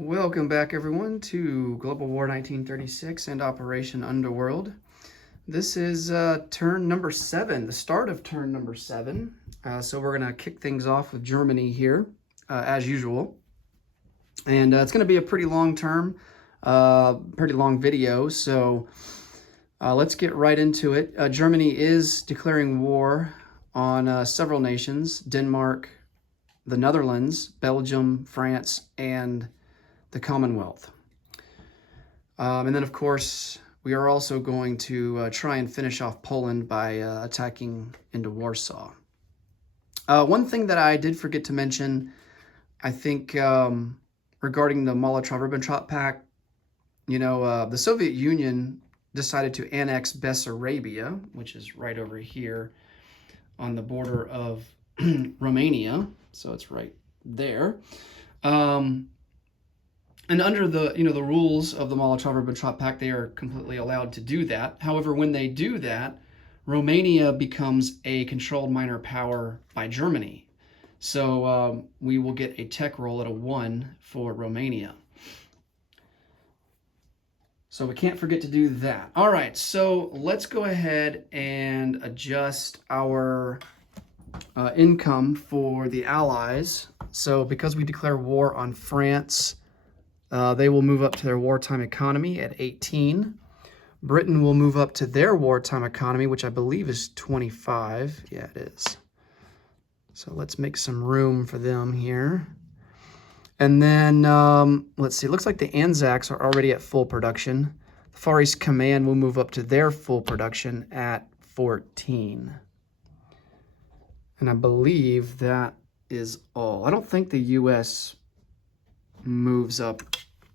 Welcome back, everyone, to Global War 1936 and Operation Underworld. This is turn number 7, the start of turn number 7. So we're going to kick things off with Germany here, as usual. And it's going to be a pretty long term, pretty long video. So let's get right into it. Germany is declaring war on several nations: Denmark, the Netherlands, Belgium, France, and the Commonwealth. And then, of course, we are also going to try and finish off Poland by attacking into Warsaw. One thing that I did forget to mention, I think, regarding the Molotov-Ribbentrop Pact, the Soviet Union decided to annex Bessarabia, which is right over here on the border of Romania. So it's right there. And under the the rules of the Molotov-Ribbentrop Pact, they are completely allowed to do that. However, when they do that, Romania becomes a controlled minor power by Germany. So we will get a tech roll at a 1 for Romania. So we can't forget to do that. All right, so let's go ahead and adjust our income for the Allies. So because we declare war on France, they will move up to their wartime economy at 18. Britain will move up to their wartime economy, which I believe is 25. Yeah, it is. So let's make some room for them here. And then, let's see, it looks like the Anzacs are already at full production. The Far East Command will move up to their full production at 14. And I believe that is all. I don't think the U.S. moves up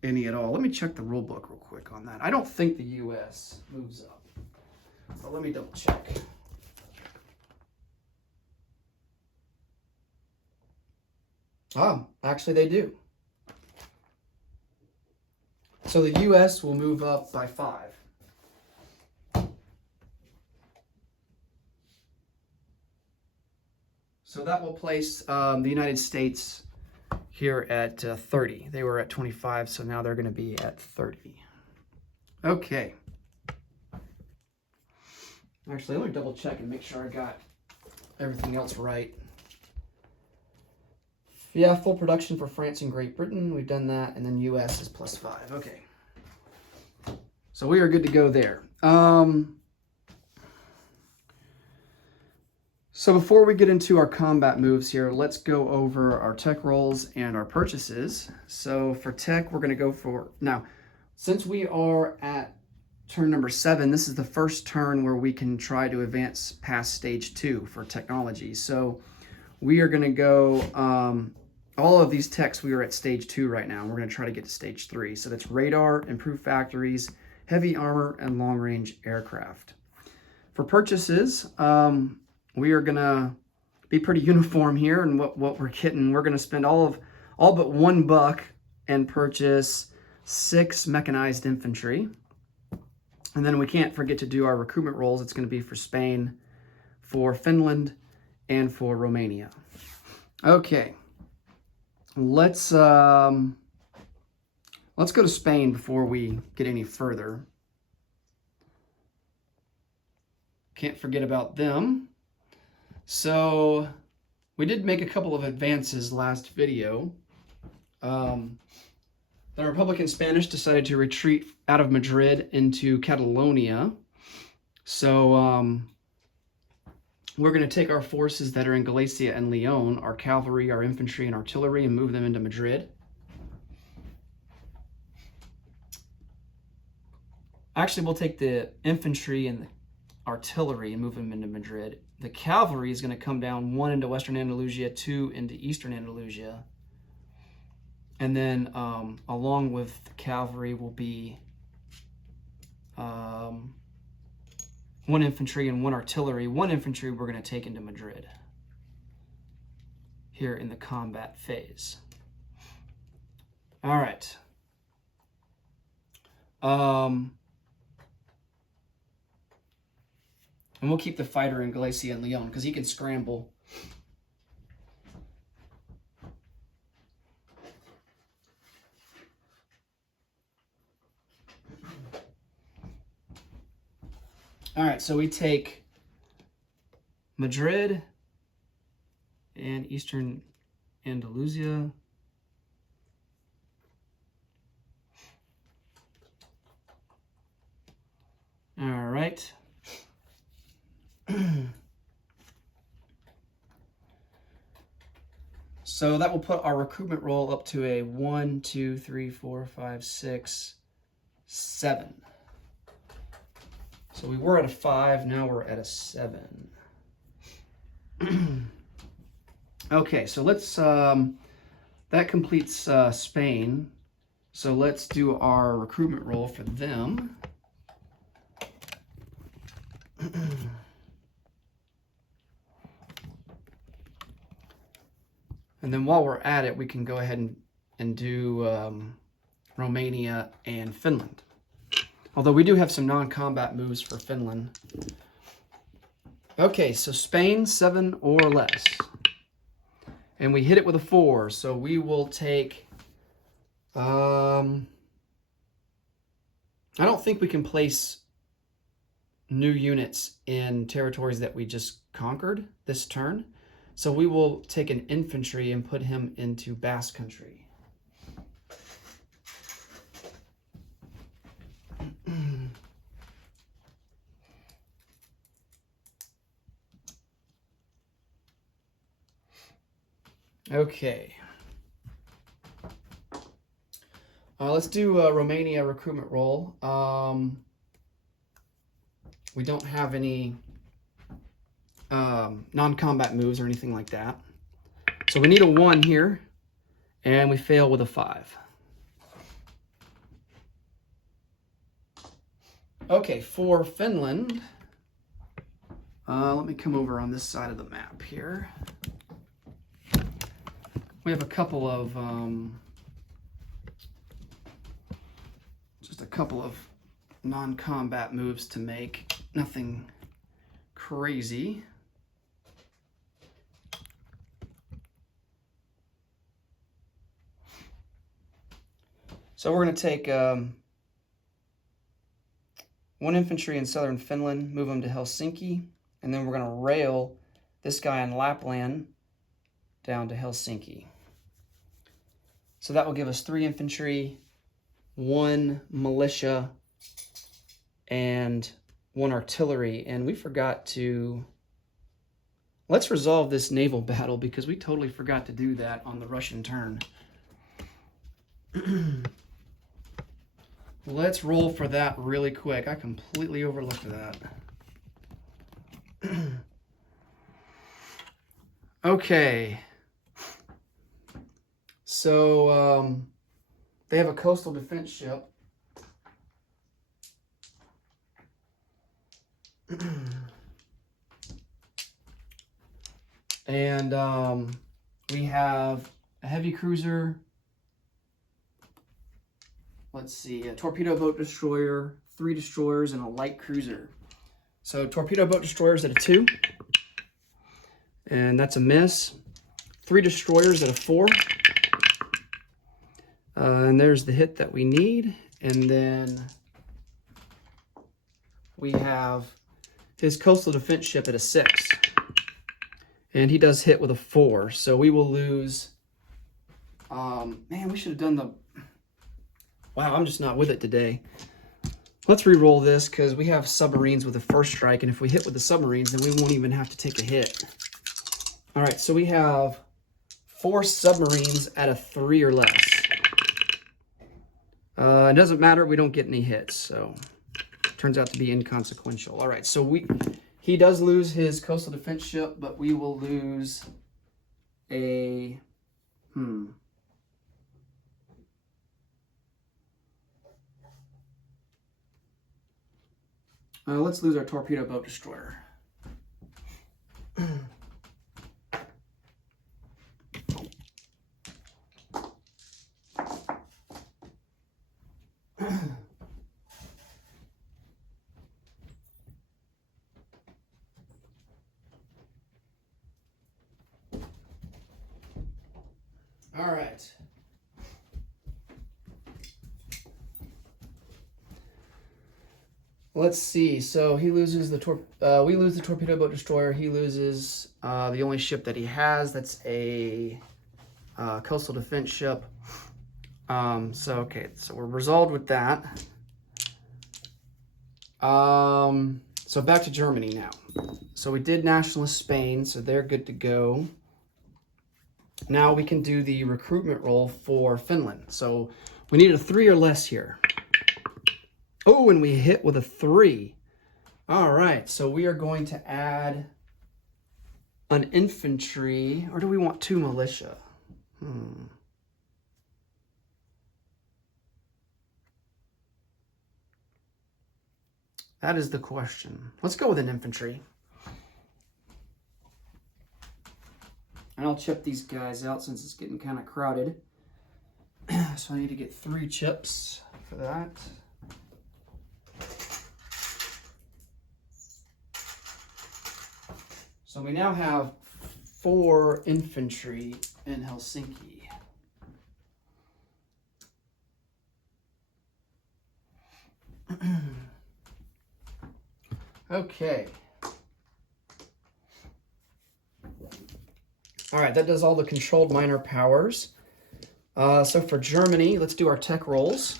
any at all. Let me check the rule book real quick on that. I don't think the U.S. moves up, but let me double check. Oh, actually they do. So the U.S. will move up by 5. So that will place the United States here at 30. They were at 25, so now they're going to be at 30. Okay. Actually, let me double check and make sure I got everything else right. Yeah, full production for France and Great Britain. We've done that, and then U.S. is +5. Okay. So we are good to go there. So before we get into our combat moves here, let's go over our tech rolls and our purchases. So for tech, we're going to go for... Now, since we are at turn number 7, this is the first turn where we can try to advance past stage 2 for technology. So we are going to go... all of these techs, we are at stage 2 right now. We're going to try to get to stage 3. So that's radar, improved factories, heavy armor, and long-range aircraft. For purchases... we are going to be pretty uniform here in what we're getting. We're going to spend all but $1 and purchase 6 mechanized infantry. And then we can't forget to do our recruitment rolls. It's going to be for Spain, for Finland, and for Romania. Okay. Let's go to Spain before we get any further. Can't forget about them. So we did make a couple of advances last video. The Republican Spanish decided to retreat out of Madrid into Catalonia. So we're going to take our forces that are in Galicia and Leon, our cavalry, our infantry, and artillery, and move them into Madrid. Actually, we'll take the infantry and the artillery and move them into Madrid. The cavalry is going to come down 1 into Western Andalusia, 2 into Eastern Andalusia. And then along with the cavalry will be 1 infantry and 1 artillery. 1 infantry we're going to take into Madrid here in the combat phase. All right. And we'll keep the fighter in Galicia and Leon because he can scramble. All right, so we take Madrid and Eastern Andalusia. All right. So that will put our recruitment roll up to a 1, 2, 3, 4, 5, 6, 7. So we were at a 5, now we're at a 7. Okay, so let's, that completes Spain. So let's do our recruitment roll for them. And then while we're at it, we can go ahead and do Romania and Finland. Although we do have some non-combat moves for Finland. Okay, so Spain, 7 or less. And we hit it with a 4, so we will take... I don't think we can place new units in territories that we just conquered this turn. So we will take an infantry and put him into Basque Country. Okay. Let's do a Romania recruitment roll. We don't have any non-combat moves or anything like that. So we need a 1 here, and we fail with a 5. Okay, for Finland, let me come over on this side of the map here. We have a couple of, just a couple of non-combat moves to make. Nothing crazy. So we're going to take 1 infantry in southern Finland, move him to Helsinki, and then we're going to rail this guy in Lapland down to Helsinki. So that will give us 3 infantry, 1 militia, and 1 artillery. And we forgot to... Let's resolve this naval battle because we totally forgot to do that on the Russian turn. Let's roll for that really quick. I completely overlooked that. Okay. So, they have a coastal defense ship. And we have a heavy cruiser. Let's see, a torpedo boat destroyer, 3 destroyers, and a light cruiser. So torpedo boat destroyers at a 2. And that's a miss. 3 destroyers at a 4. And there's the hit that we need. And then we have his coastal defense ship at a 6. And he does hit with a 4. So we will lose... man, we should have done the... Wow, I'm just not with it today. Let's re-roll this because we have submarines with the first strike. And if we hit with the submarines, then we won't even have to take a hit. All right, so we have 4 submarines at a 3 or less. It doesn't matter. We don't get any hits, so it turns out to be inconsequential. All right, so he does lose his coastal defense ship, but we will lose a... let's lose our torpedo boat destroyer. All right. Let's see. So he loses the we lose the torpedo boat destroyer. He loses the only ship that he has. That's a coastal defense ship. Okay, so we're resolved with that. So back to Germany now. So we did nationalist Spain, so they're good to go. Now we can do the recruitment roll for Finland. So we need a 3 or less here. Oh, and we hit with a 3. All right, so we are going to add an infantry, or do we want 2 militia? That is the question. Let's go with an infantry. And I'll chip these guys out since it's getting kind of crowded. So I need to get 3 chips for that. So we now have 4 infantry in Helsinki. Okay. All right, that does all the controlled minor powers. So for Germany, let's do our tech rolls.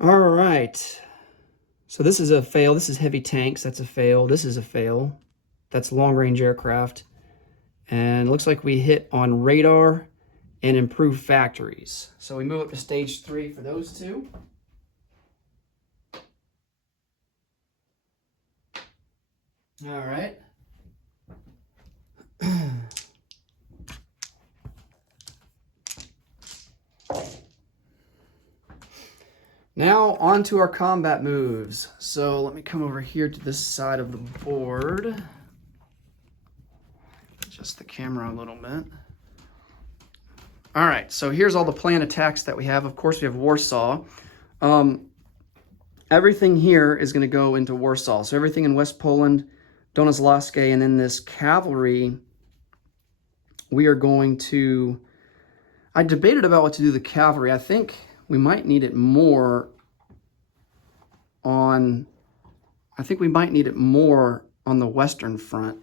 All right. So this is a fail. This is heavy tanks. That's a fail. This is a fail. That's long-range aircraft. And it looks like we hit on radar and improved factories. So we move up to stage 3 for those 2. All right. Now on to our combat moves. So let me come over here to this side of the board. Adjust the camera a little bit. All right, so here's all the planned attacks that we have. Of course, we have Warsaw. Everything here is going to go into Warsaw. So everything in West Poland, Donezlowskie, and then this cavalry, we are going to... I debated about what to do with the cavalry. I think we might need it more on... the Western front.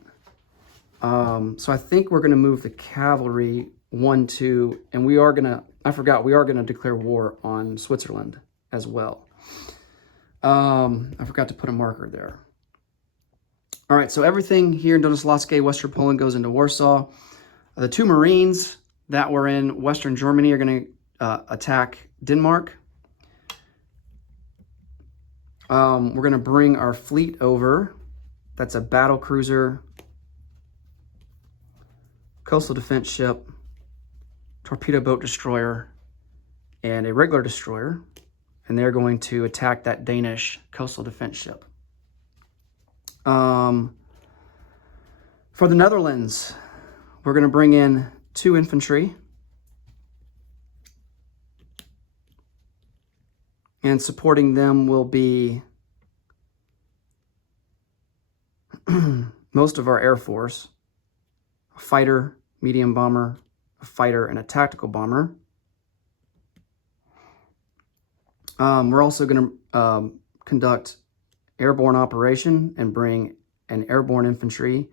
So I think we're going to move the cavalry 1, 2, and we are going to... I forgot, we are going to declare war on Switzerland as well. I forgot to put a marker there. All right, so everything here in Donezlowskie, Western Poland, goes into Warsaw. The 2 Marines that were in Western Germany are going to attack Denmark. We're going to bring our fleet over. That's a battle cruiser, coastal defense ship, torpedo boat destroyer, and a regular destroyer. And they're going to attack that Danish coastal defense ship. For the Netherlands, we're going to bring in 2 infantry. And supporting them will be most of our Air Force, a fighter, medium bomber, a fighter, and a tactical bomber. We're also going to conduct airborne operation and bring an airborne infantry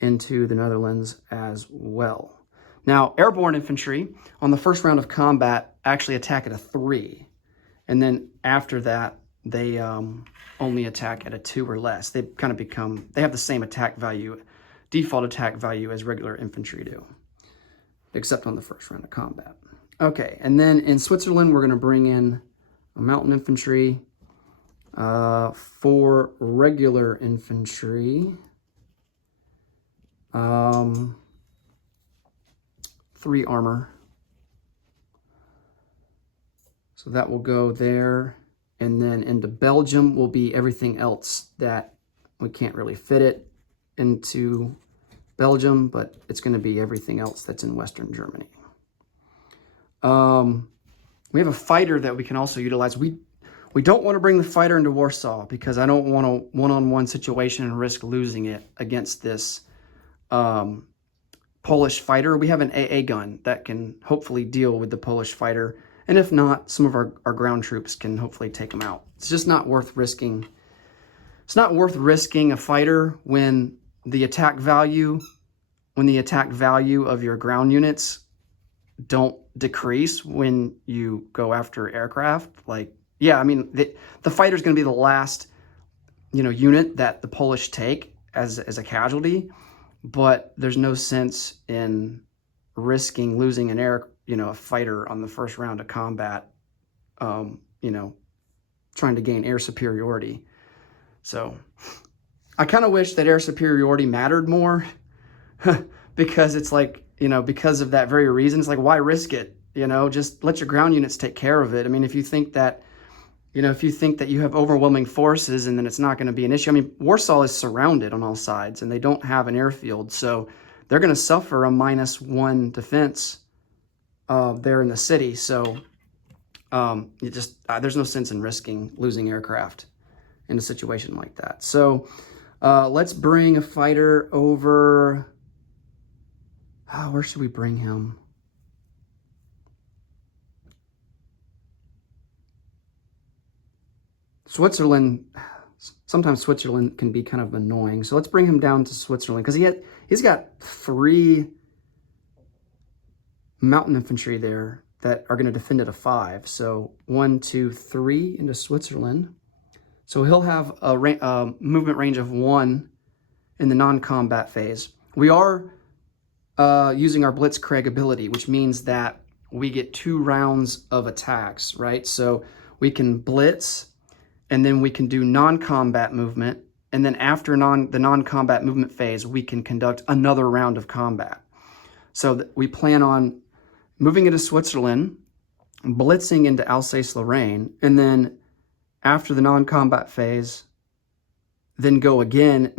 into the Netherlands as well. Now, airborne infantry on the first round of combat actually attack at a 3. And then after that, they only attack at a 2 or less. They kind of become, they have the same attack value, default attack value as regular infantry do, except on the first round of combat. Okay, and then in Switzerland, we're going to bring in a mountain infantry, 4 regular infantry, 3 armor. So that will go there. And then into Belgium will be everything else that we can't really fit it into Belgium, but it's going to be everything else that's in Western Germany. We have a fighter that we can also utilize. We don't want to bring the fighter into Warsaw because I don't want a one-on-one situation and risk losing it against this Polish fighter. We have an AA gun that can hopefully deal with the Polish fighter And if not, some of our ground troops can hopefully take them out. It's just not worth risking. It's not worth risking a fighter when the attack value of your ground units don't decrease when you go after aircraft. Like, yeah, I mean, the fighter's going to be the last, unit that the Polish take as a casualty, but there's no sense in risking losing a fighter on the first round of combat, trying to gain air superiority. So I kind of wish that air superiority mattered more because it's like, because of that very reason, it's like, why risk it? Just let your ground units take care of it. I mean, if you think that you have overwhelming forces and then it's not going to be an issue. I mean, Warsaw is surrounded on all sides and they don't have an airfield. So they're going to suffer a -1 defense there in the city. So there's no sense in risking losing aircraft in a situation like that. So let's bring a fighter over. Where should we bring him? Switzerland. Sometimes Switzerland can be kind of annoying. So let's bring him down to Switzerland because he's got 3 mountain infantry there that are going to defend at a 5. So 1, 2, 3 into Switzerland. So he'll have a movement range of 1 in the non-combat phase. We are using our Blitzkrieg ability, which means that we get 2 rounds of attacks, right? So we can blitz, and then we can do non-combat movement, and then after the non-combat movement phase, we can conduct another round of combat. So we plan on moving into Switzerland, blitzing into Alsace-Lorraine, and then after the non-combat phase, then go again,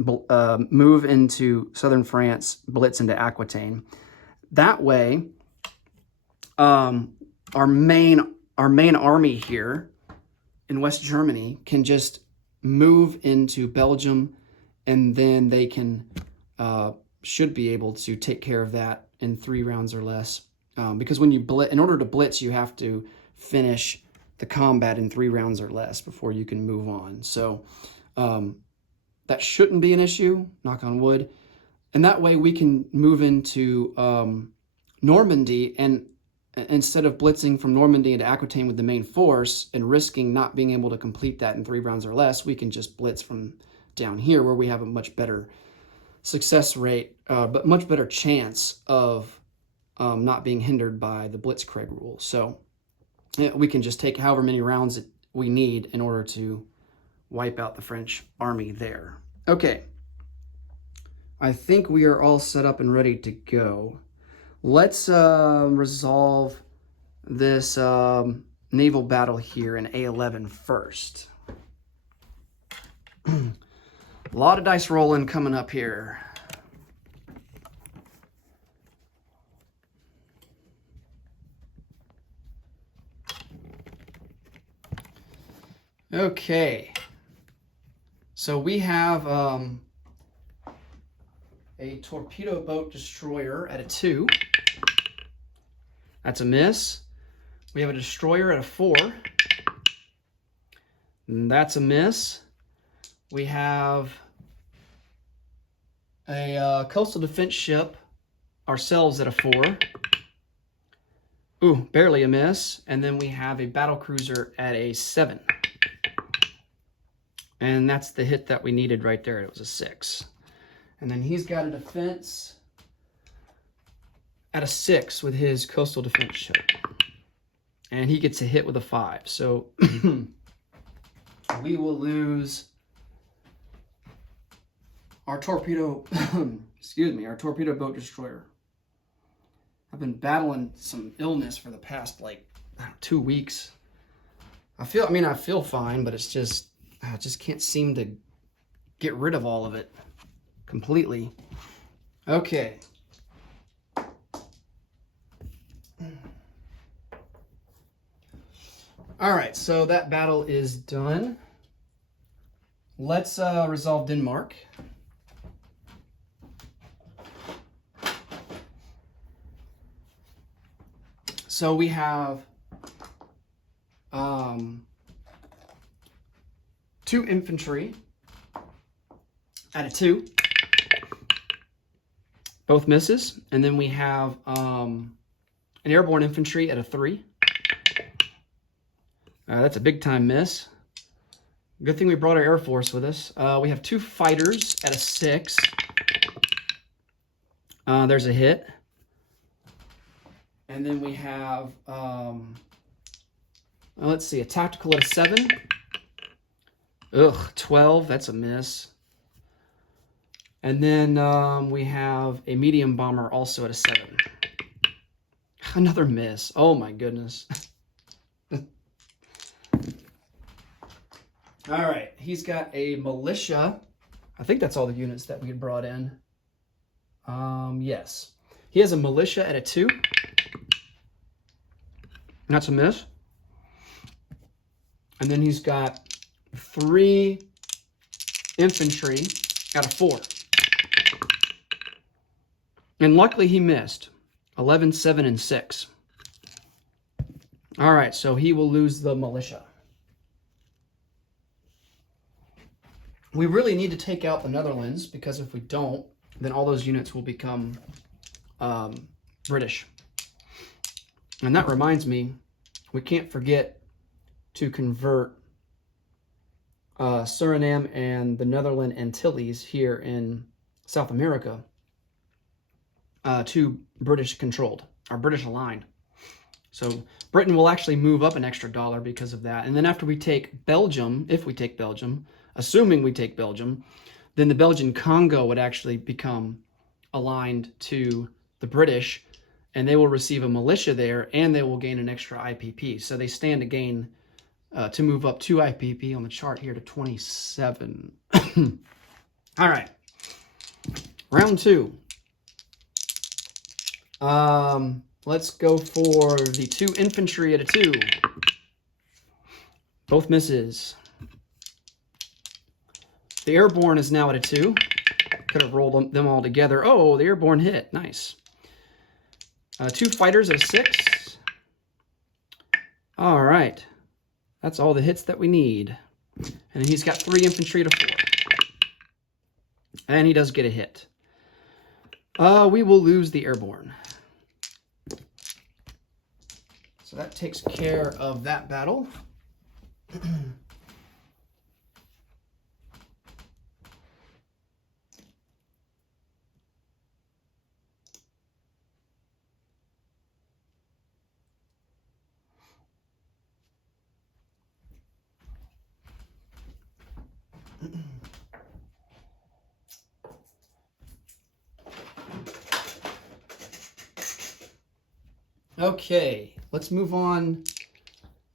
move into southern France, blitz into Aquitaine. That way, our main army here in West Germany can just move into Belgium, and then they can should be able to take care of that in 3 rounds or less. Because when you in order to blitz, you have to finish the combat in 3 rounds or less before you can move on. So that shouldn't be an issue, knock on wood. And that way we can move into Normandy, and instead of blitzing from Normandy into Aquitaine with the main force and risking not being able to complete that in 3 rounds or less, we can just blitz from down here where we have a much better success rate, but much better chance of not being hindered by the Blitzkrieg rule. So we can just take however many rounds we need in order to wipe out the French army there. Okay, I think we are all set up and ready to go. Let's resolve this naval battle here in A11 first. A lot of dice rolling coming up here. Okay, so we have a torpedo boat destroyer at a 2. That's a miss. We have a destroyer at a 4. And that's a miss. We have a coastal defense ship ourselves at a 4. Ooh, barely a miss. And then we have a battle cruiser at a 7. And that's the hit that we needed right there. It was a 6. And then he's got a defense at a 6 with his coastal defense ship. And he gets a hit with a 5. So we will lose our torpedo, our torpedo boat destroyer. I've been battling some illness for the past, 2 weeks. I feel fine, but it's just, I just can't seem to get rid of all of it completely. Okay. All right, so that battle is done. Let's resolve Denmark. So we have 2 infantry at a 2. Both misses. And then we have an airborne infantry at a 3. That's a big time miss. Good thing we brought our Air Force with us. We have 2 fighters at a 6. There's a hit. And then we have, let's see, a tactical at a 7. Ugh, 12, that's a miss. And then we have a medium bomber also at a 7. Another miss. Oh my goodness. All right, he's got a militia. I think that's all the units that we had brought in. Yes. He has a militia at a 2. That's a miss. And then he's got 3 infantry at a 4. And luckily he missed. 11, 7, and 6. All right, so he will lose the militia. We really need to take out the Netherlands, because if we don't, then all those units will become British. And that reminds me, we can't forget to convert Suriname and the Netherlands Antilles here in South America to British controlled, or British aligned. So Britain will actually move up an extra $1 because of that. And then after we take Belgium, if we take Belgium, assuming we take Belgium, then the Belgian Congo would actually become aligned to the British, and they will receive a militia there, and they will gain an extra IPP. So they stand to gain, to move up 2 IPP on the chart here to 27. All right. Round 2. Let's go for the 2 infantry at a 2. Both misses. The airborne is now at a 2. Could have rolled them all together. Oh, the airborne hit. Nice. 2 fighters at a 6. All right. That's all the hits that we need. And then he's got 3 infantry at a 4. And he does get a hit. We will lose the airborne. So that takes care of that battle. Okay, let's move on.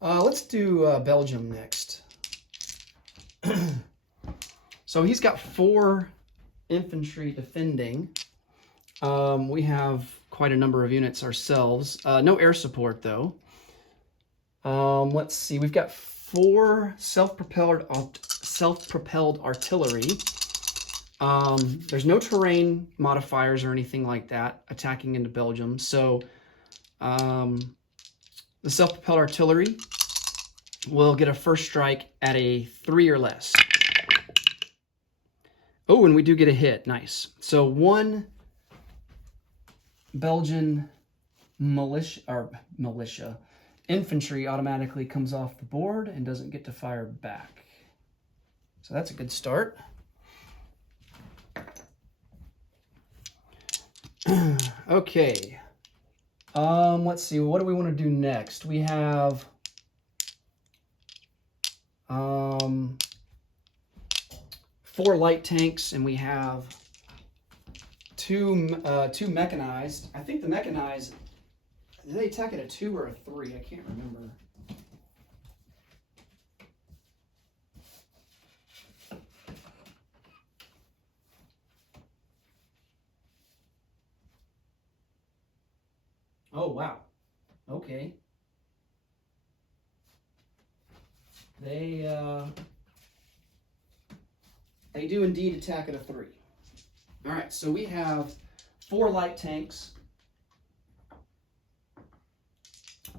Let's do Belgium next. So he's got 4 infantry defending. We have quite a number of units ourselves. No air support, though. Let's see. We've got 4 self-propelled artillery. There's no terrain modifiers or anything like that attacking into Belgium. So the self-propelled artillery will get a first strike at a 3 or less. Oh, and we do get a hit. Nice. So 1 Belgian militia infantry automatically comes off the board and doesn't get to fire back. So that's a good start. Okay. Let's see. What do we want to do next? We have 4 light tanks, and we have 2 mechanized. I think the mechanized, did they attack at a 2 or a 3? I can't remember. Oh, wow. Okay. They do indeed attack at a 3. All right, so we have 4 light tanks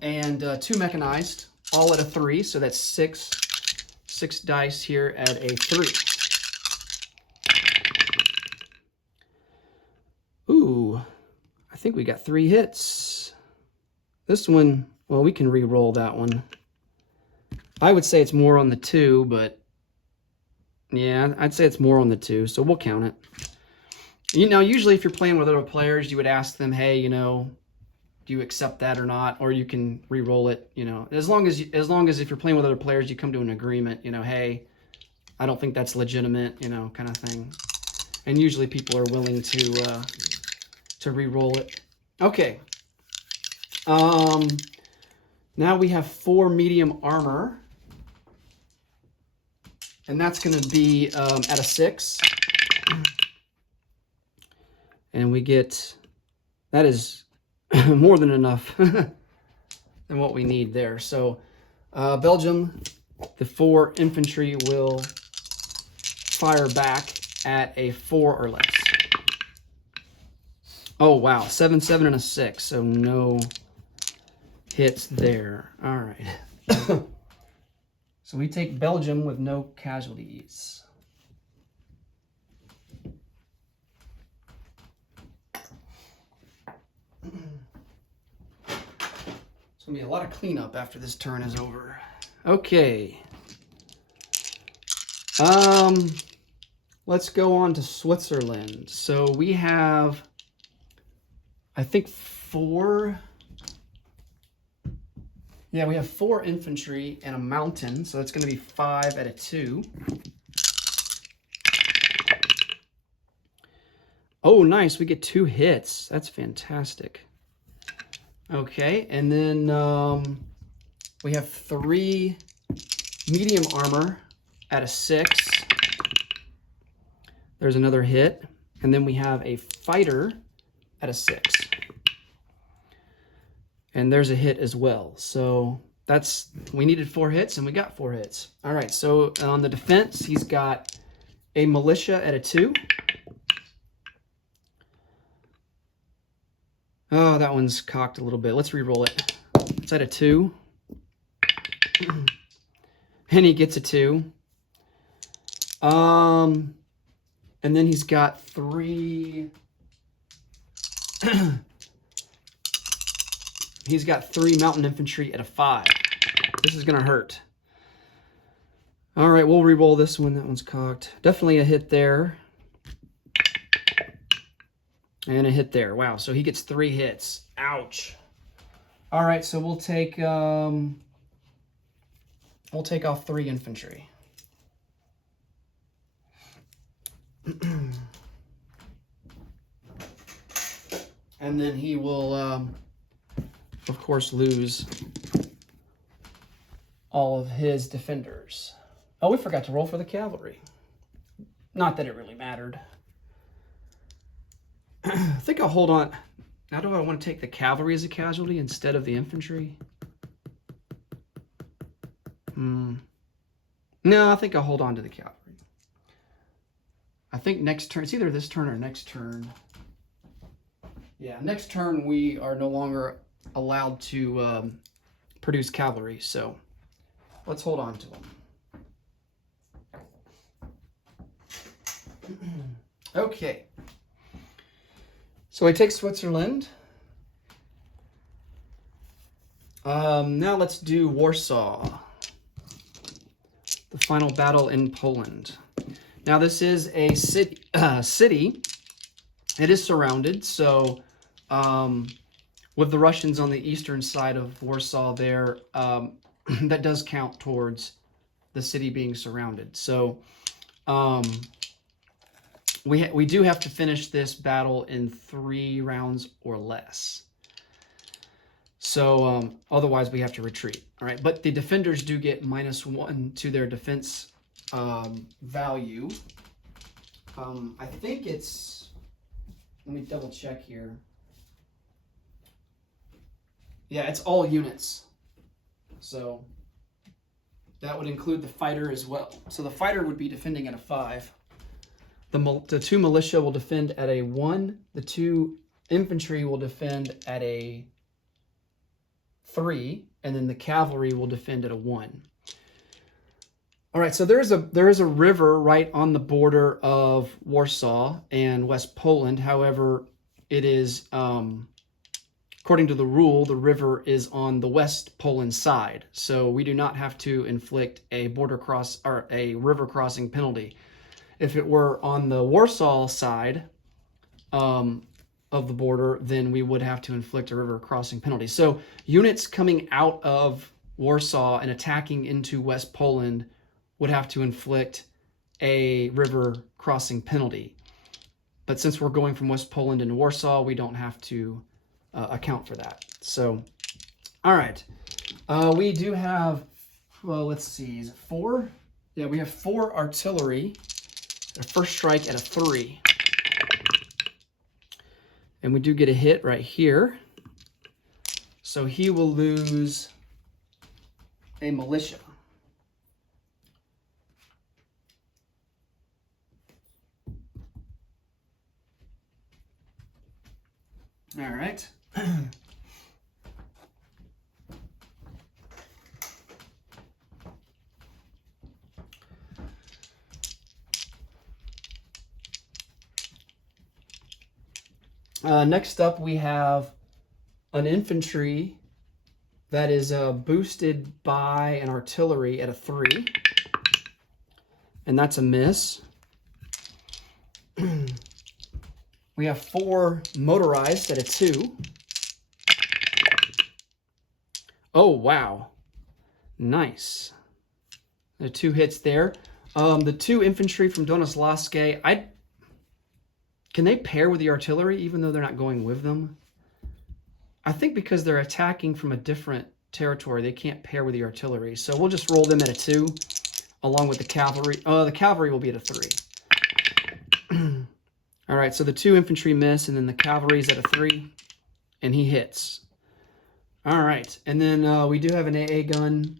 and 2 mechanized. all at a 3, so that's six dice here at a 3. Ooh, I think we got 3 hits. This one, well, we can re-roll that one. I would say it's more on the 2, but yeah, I'd say it's more on the 2, so we'll count it. You know, usually if you're playing with other players, you would ask them, hey, you know, do you accept that or not? Or you can re-roll it, you know. As long as if you're playing with other players, you come to an agreement, you know, hey, I don't think that's legitimate, you know, kind of thing. And usually people are willing to re-roll it. Okay. Now we have 4 medium armor. And that's going to be at a 6. And we get, that is more than enough than what we need there. So Belgium, the 4 infantry will fire back at a 4 or less. Oh, wow. 7, 7, and a 6. So no hits there. All right. So we take Belgium with no casualties. It's going to be a lot of cleanup after this turn is over. Okay. Let's go on to Switzerland. So we have, I think, 4... Yeah, we have 4 infantry and a mountain, so it's going to be 5 at a 2. Oh, nice. We get 2 hits. That's fantastic. Okay, and then we have 3 medium armor at a 6. There's another hit. And then we have a fighter at a 6. And there's a hit as well. So that's, we needed 4 hits and we got 4 hits. All right, so on the defense, he's got a militia at a 2. Oh, that one's cocked a little bit. Let's re-roll it. It's at a 2. And he gets a 2. And then he's got 3... He's got 3 mountain infantry at a 5. This is going to hurt. All right, we'll re-roll this one. That one's cocked. Definitely a hit there. And a hit there. Wow, so he gets 3 hits. Ouch. All right, so we'll take off 3 infantry. And then he will, of course, lose all of his defenders. Oh, we forgot to roll for the cavalry. Not that it really mattered. I think I'll hold on. Now, do I want to take the cavalry as a casualty instead of the infantry? No, I think I'll hold on to the cavalry. I think next turn, it's either this turn or next turn. Yeah, next turn we are no longer allowed to produce cavalry, so let's hold on to them. Okay. So I take Switzerland. Now let's do Warsaw. The final battle in Poland. Now this is a city. It is surrounded, so with the Russians on the eastern side of Warsaw there, that does count towards the city being surrounded. So we do have to finish this battle in 3 rounds or less. So otherwise we have to retreat. All right, but the defenders do get -1 to their defense value. I think it's, let me double check here. Yeah, it's all units. So that would include the fighter as well. So the fighter would be defending at a 5. The 2 militia will defend at a 1. The 2 infantry will defend at a 3, and then the cavalry will defend at a 1. All right, so there is a river right on the border of Warsaw and West Poland. However, it is, according to the rule, the river is on the West Poland side. So we do not have to inflict a river crossing penalty. If it were on the Warsaw side of the border, then we would have to inflict a river crossing penalty. So units coming out of Warsaw and attacking into West Poland would have to inflict a river crossing penalty. But since we're going from West Poland into Warsaw, we don't have to account for that. So, all right. We do have, well, let's see, is it 4? Yeah, we have 4 artillery. A first strike at a 3. And we do get a hit right here. So he will lose a militia. All right. Next up, we have an infantry that is boosted by an artillery at a 3. And that's a miss. We have 4 motorized at a 2. Oh, wow. Nice. The 2 hits there. The 2 infantry from Donoslavske, can they pair with the artillery even though they're not going with them? I think because they're attacking from a different territory, they can't pair with the artillery. So we'll just roll them at a 2 along with the cavalry. The cavalry will be at a 3. All right, so the 2 infantry miss, and then the cavalry's at a 3, and he hits. All right, and then we do have an AA gun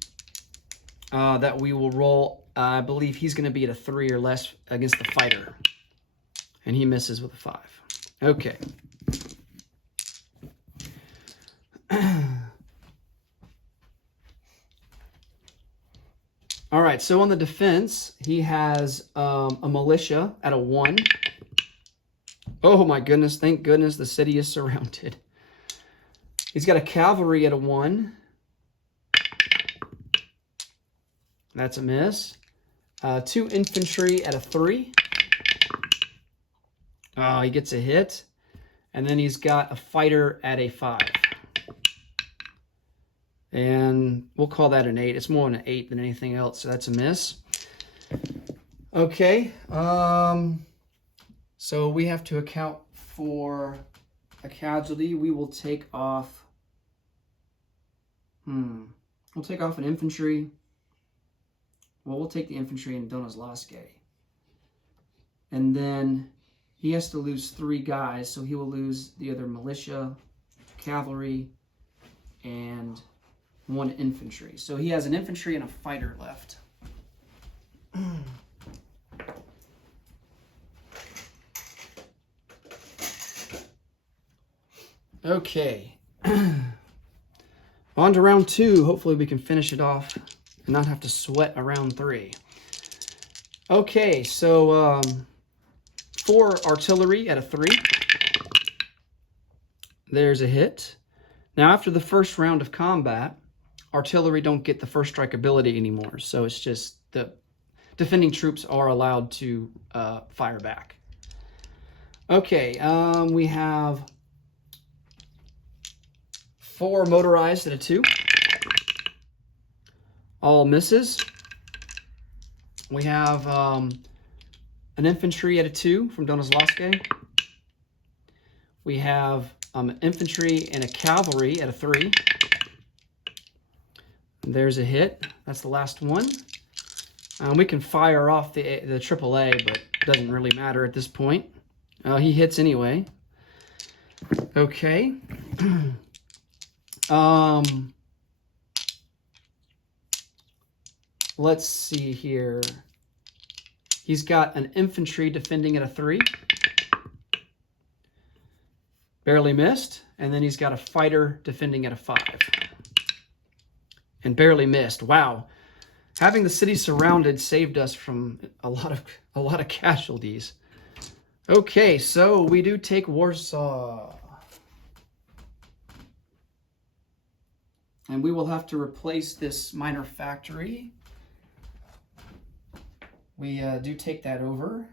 that we will roll. I believe he's going to be at a 3 or less against the fighter, and he misses with a 5. Okay. All right, so on the defense, he has a militia at a 1. Oh my goodness, thank goodness the city is surrounded. He's got a cavalry at a 1. That's a miss. 2 infantry at a 3. Oh, he gets a hit. And then he's got a fighter at a 5. And we'll call that an 8. It's more an 8 than anything else, so that's a miss. Okay. So we have to account for a casualty. We will take off. We'll take off an infantry. Well, we'll take the infantry in Donoslavske. And then he has to lose 3 guys, so he will lose the other militia, cavalry, and 1 infantry. So he has an infantry and a fighter left. Okay. On to round 2. Hopefully we can finish it off and not have to sweat a round 3. Okay, so 4 artillery at a 3. There's a hit. Now, after the first round of combat, artillery don't get the first strike ability anymore. So it's just the defending troops are allowed to fire back. Okay, we have 4 motorized at a 2. All misses. We have an infantry at a 2 from Donoslavske. We have infantry and a cavalry at a 3. There's a hit. That's the last one. We can fire off the AAA, but it doesn't really matter at this point. He hits anyway. Okay. Let's see here. He's got an infantry defending at a 3. Barely missed. And then he's got a fighter defending at a 5. and barely missed. Wow. Having the city surrounded saved us from a lot of casualties. Okay, so we do take Warsaw. And we will have to replace this minor factory. We do take that over.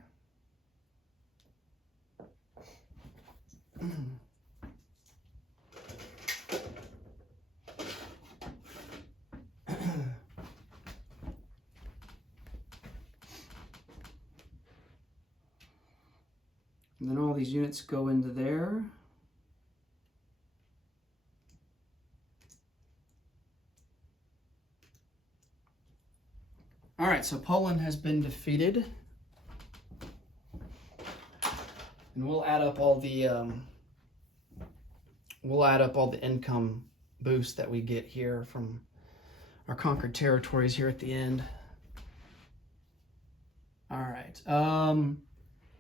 And then all these units go into there. All right, so Poland has been defeated. And we'll add up all the income boost that we get here from our conquered territories here at the end. All right.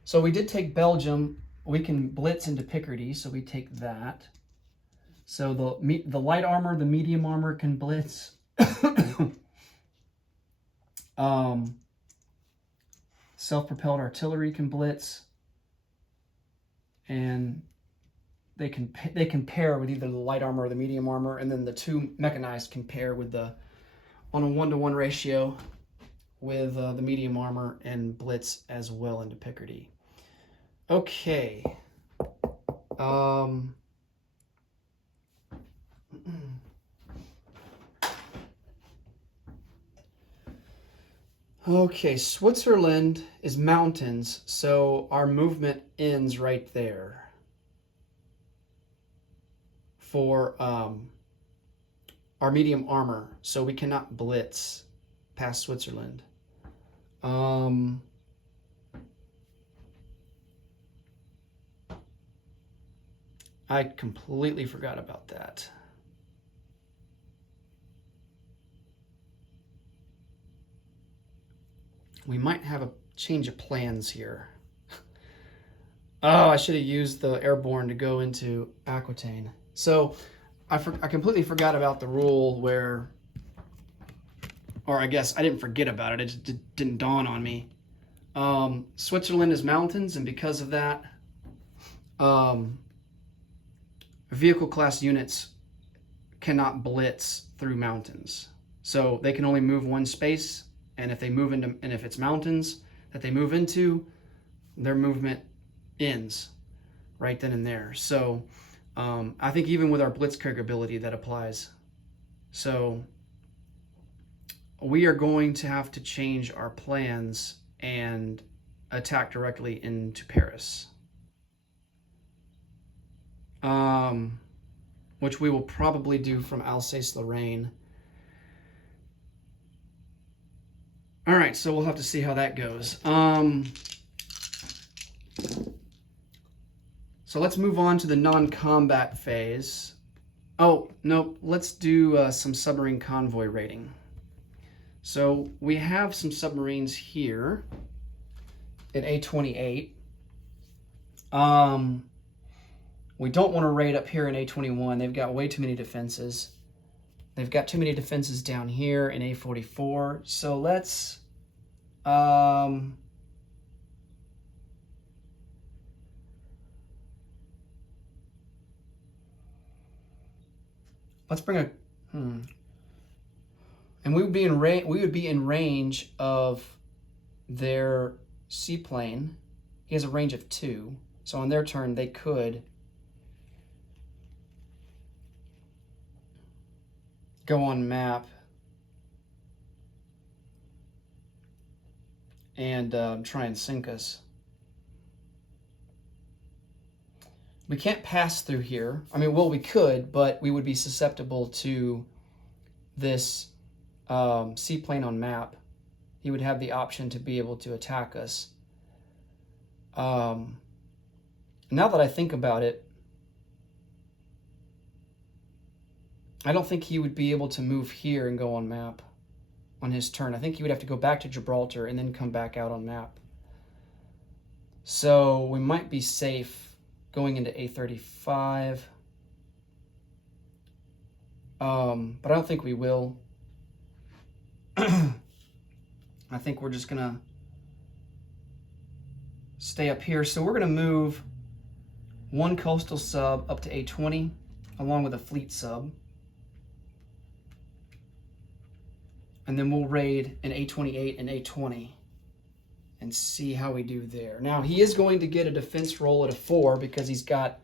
So we did take Belgium. We can blitz into Picardy, so we take that. So the light armor, the medium armor can blitz. Self-propelled artillery can blitz, and they can pair with either the light armor or the medium armor, and then the two mechanized can pair with on a 1-to-1 ratio with the medium armor and blitz as well into Picardy. Okay. Okay, Switzerland is mountains, so our movement ends right there for our medium armor, so we cannot blitz past Switzerland. I completely forgot about that. We might have a change of plans here. Oh, I should have used the airborne to go into Aquitaine. So I completely forgot about the rule where, or I guess I didn't forget about it. It just didn't dawn on me. Switzerland is mountains, and because of that, vehicle class units cannot blitz through mountains. So they can only move one space. And if they move into, and if it's mountains that they move into, their movement ends right then and there. So I think even with our blitzkrieg ability, that applies. So we are going to have to change our plans and attack directly into Paris, which we will probably do from Alsace-Lorraine. All right, so we'll have to see how that goes. So let's move on to the non-combat phase. Oh, no, let's do some submarine convoy raiding. So we have some submarines here at A28. We don't want to raid up here in A21. They've got way too many defenses. They've got too many defenses down here in A44. So let's bring a and we would be in range of their seaplane. He has a range of 2. So on their turn they could go on map and try and sink us. We can't pass through here. I mean, well, we could, but we would be susceptible to this seaplane on map. He would have the option to be able to attack us. Now that I think about it, I don't think he would be able to move here and go on map on his turn. I think he would have to go back to Gibraltar and then come back out on map. So we might be safe going into A35. But I don't think we will. I think we're just gonna stay up here. So we're gonna move one coastal sub up to A20 along with a fleet sub. And then we'll raid an A28 and A20 and see how we do there. Now he is going to get a defense roll at a 4 because he's got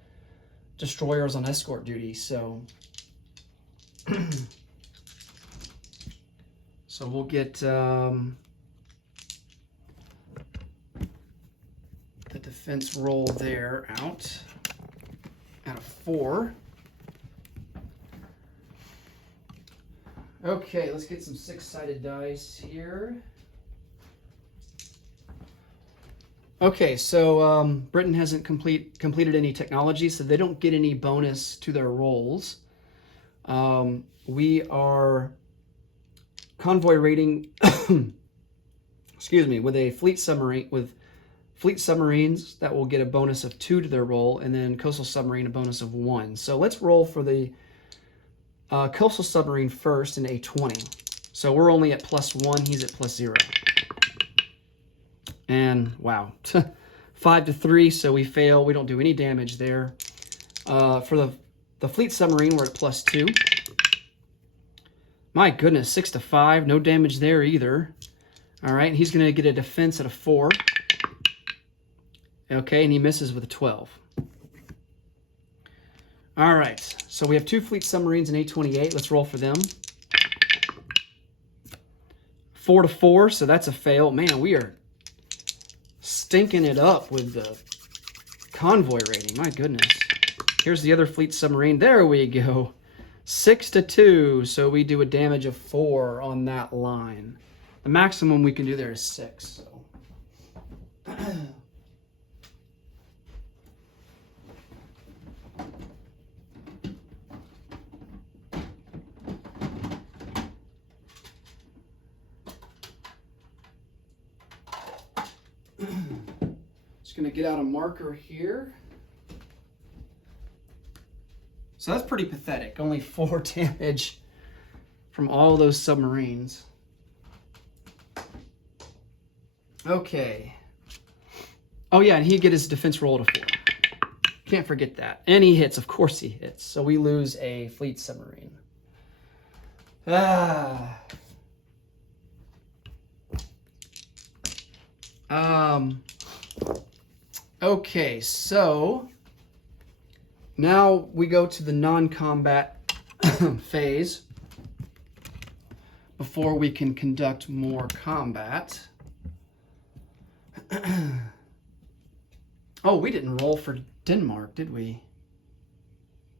destroyers on escort duty, so so we'll get the defense roll there out at a 4. Okay, let's get some 6-sided dice here. Okay, so Britain hasn't completed any technology, so they don't get any bonus to their rolls. We are convoy raiding, excuse me, with a fleet submarine, with fleet submarines that will get a bonus of 2 to their roll, and then coastal submarine a bonus of 1. So let's roll for the coastal submarine first in A20. So we're only at +1, he's at +0. And wow, 5 to 3, so we fail. We don't do any damage there. For the fleet submarine, we're at +2. My goodness, 6 to 5, no damage there either. All right, he's going to get a defense at a 4. Okay, and he misses with a 12. All right, so we have 2 fleet submarines in A28. Let's roll for them. 4 to 4, so that's a fail. Man, we are stinking it up with the convoy rating. My goodness. Here's the other fleet submarine. There we go. 6 to 2, so we do a damage of 4 on that line. The maximum we can do there is 6. So. Just going to get out a marker here. So that's pretty pathetic. Only 4 damage from all those submarines. Okay. Oh yeah, and he'd get his defense roll to 4. Can't forget that. And he hits. Of course he hits. So we lose a fleet submarine. Okay, so now we go to the non-combat phase before we can conduct more combat. Oh, we didn't roll for Denmark, did we?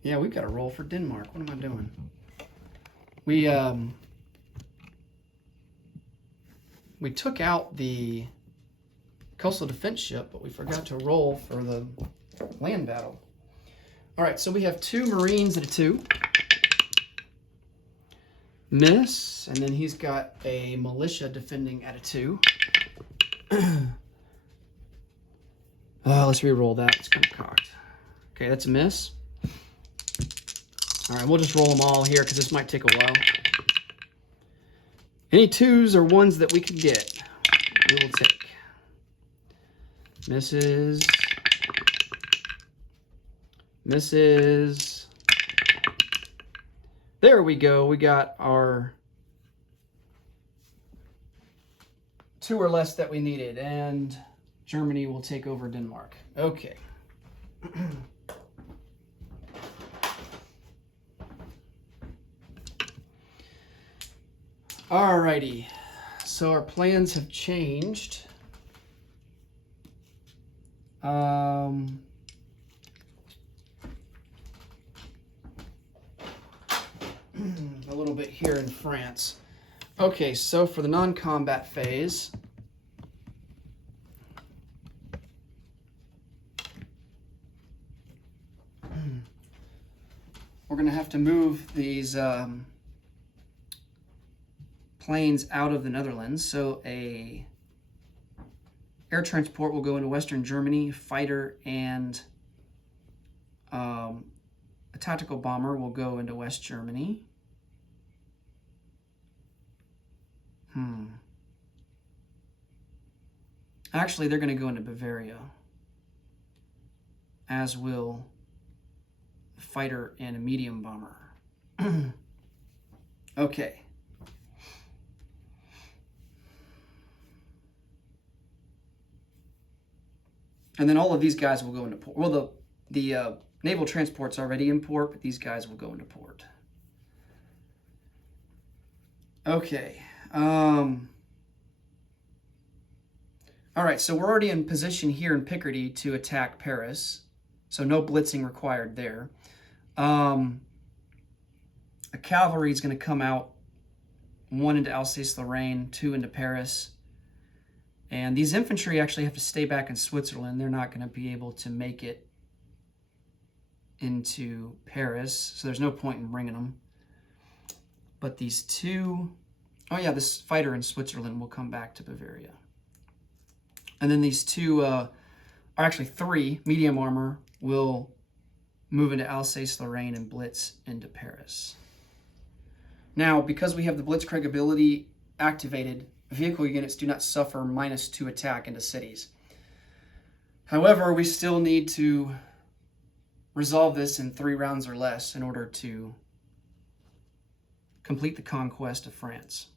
Yeah, we've got to roll for Denmark. What am I doing? We took out the coastal defense ship, but we forgot to roll for the land battle. All right, so we have 2 Marines at a 2. Miss, and then he's got a militia defending at a 2. Let's re-roll that. It's kind of cocked. Okay, that's a miss. All right, we'll just roll them all here because this might take a while. Any 2s or 1s that we can get, we will take. Misses. Misses. There we go. We got our 2 or less that we needed, and Germany will take over Denmark. Okay. Alrighty. So our plans have changed. A little bit here in France. Okay, so for the non-combat phase, we're going to have to move these planes out of the Netherlands. So a air transport will go into Western Germany, fighter and a tactical bomber will go into West Germany. Actually, they're going to go into Bavaria, as will a fighter and a medium bomber. Okay. And then all of these guys will go into port. Well, the naval transport's already in port, but these guys will go into port. Okay. All right, so we're already in position here in Picardy to attack Paris, so no blitzing required there. A cavalry is going to come out, 1 into Alsace-Lorraine, 2 into Paris. And these infantry actually have to stay back in Switzerland. They're not going to be able to make it into Paris, so there's no point in bringing them. But these two, oh yeah, this fighter in Switzerland will come back to Bavaria. And then these two, or actually 3 medium armor will move into Alsace-Lorraine and blitz into Paris. Now, because we have the Blitzkrieg ability activated, vehicle units do not suffer -2 attack into cities. However, we still need to resolve this in 3 rounds or less in order to complete the conquest of France.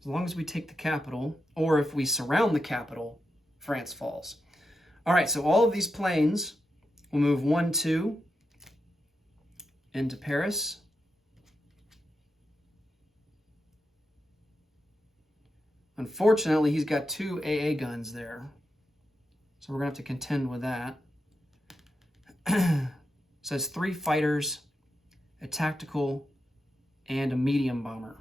As long as we take the capital, or if we surround the capital, France falls. All right, so all of these planes will move 1, 2 into Paris. Unfortunately, he's got 2 AA guns there, so we're going to have to contend with that. So it's 3 fighters, a tactical, and a medium bomber.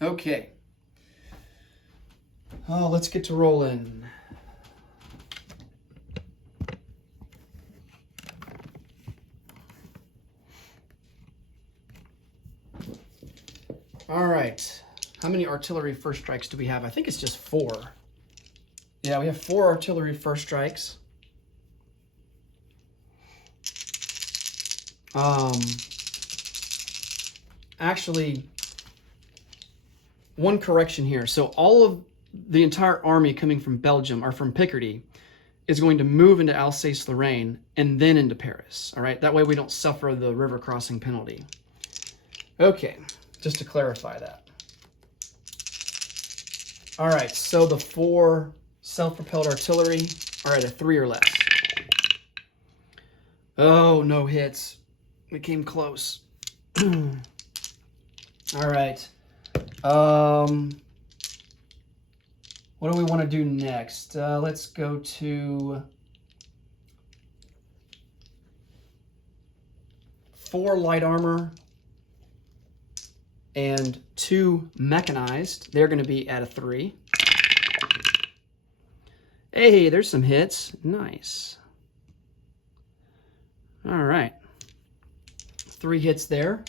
Okay. Oh, let's get to rolling. All right. How many artillery first strikes do we have? I think it's just 4. Yeah, we have 4 artillery first strikes. Actually, one correction here. So all of the entire army coming from Belgium, or from Picardy, is going to move into Alsace-Lorraine and then into Paris. All right, that way we don't suffer the river crossing penalty. Okay, just to clarify that. All right, so the 4 self-propelled artillery are at a 3 or less. Oh, no hits. We came close. All right. What do we want to do next? Let's go to 4 light armor and 2 mechanized. They're going to be at a 3. Hey, there's some hits. Nice. All right. 3 hits there.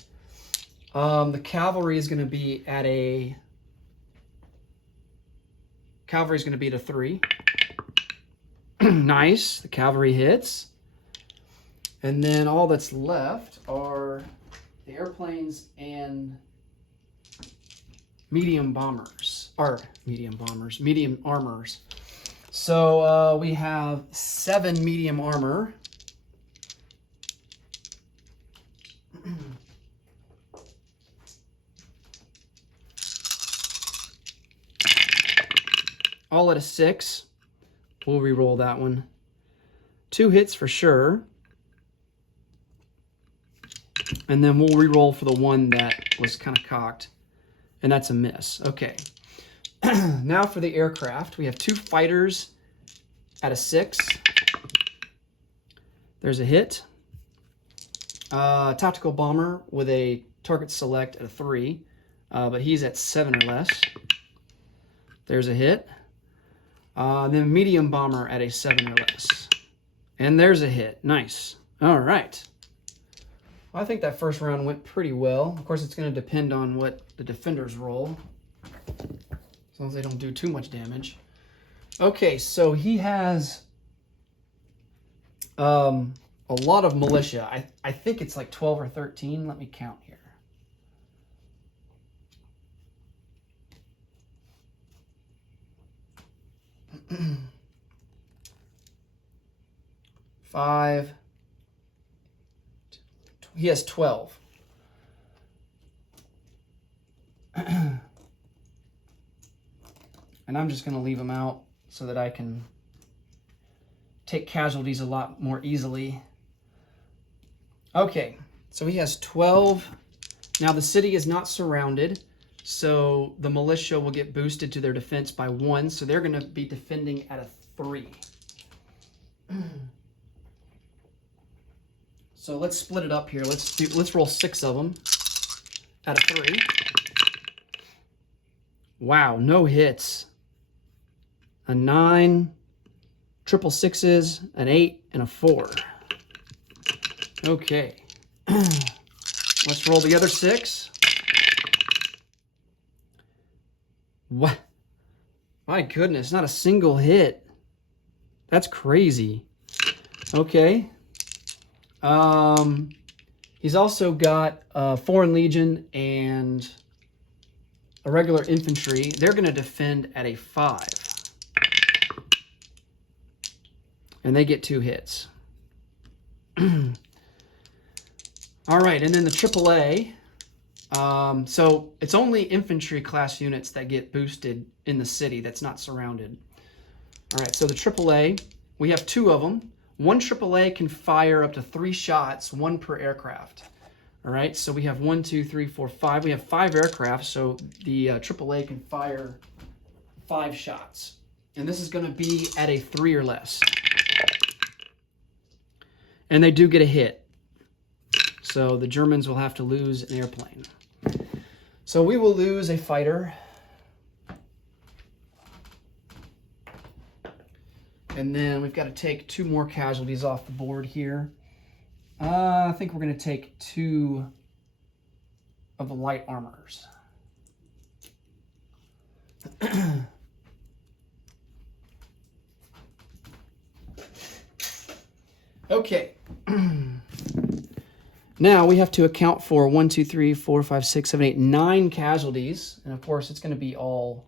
The cavalry is going to be at a... Cavalry is going to be at a 3. Nice. The cavalry hits. And then all that's left are the airplanes and medium bombers. Or medium bombers. Medium armors. So we have 7 medium armor. All at a 6. We'll re-roll that one. 2 hits for sure. And then we'll re-roll for the one that was kind of cocked. And that's a miss. Okay. Now for the aircraft. We have 2 fighters at a 6. There's a hit. Tactical bomber with a target select at a 3. But he's at 7 or less. There's a hit. Then a medium bomber at a 7 or less. And there's a hit. Nice. All right. Well, I think that first round went pretty well. Of course, it's going to depend on what the defenders roll. As long as they don't do too much damage. Okay, so he has a lot of militia. I think it's like 12 or 13. Let me count here. 5. He has 12. And I'm just going to leave him out so that I can take casualties a lot more easily. Okay, so he has 12. Now the city is not surrounded, so the militia will get boosted to their defense by 1, so they're going to be defending at a 3. So let's split it up here. Let's roll 6 of them at a 3. Wow, no hits. A 9, triple 6s, an 8, and a 4. Okay. Let's roll the other 6. What? My goodness, not a single hit. That's crazy. Okay. He's also got Foreign Legion and a regular infantry. They're going to defend at a 5. And they get 2 hits. All right, and then the AAA. So it's only infantry class units that get boosted in the city that's not surrounded. All right, so the AAA, we have 2 of them. One AAA can fire up to 3 shots, 1 per aircraft. All right, so we have 1, 2, 3, 4, 5. We have 5 aircraft, so the AAA can fire 5 shots. And this is going to be at a 3 or less. And they do get a hit. So the Germans will have to lose an airplane. So we will lose a fighter. And then we've got to take 2 more casualties off the board here. I think we're going to take 2 of the light armors. Okay. Now we have to account for 1, 2, 3, 4, 5, 6, 7, 8, 9 casualties. And of course it's going to be all...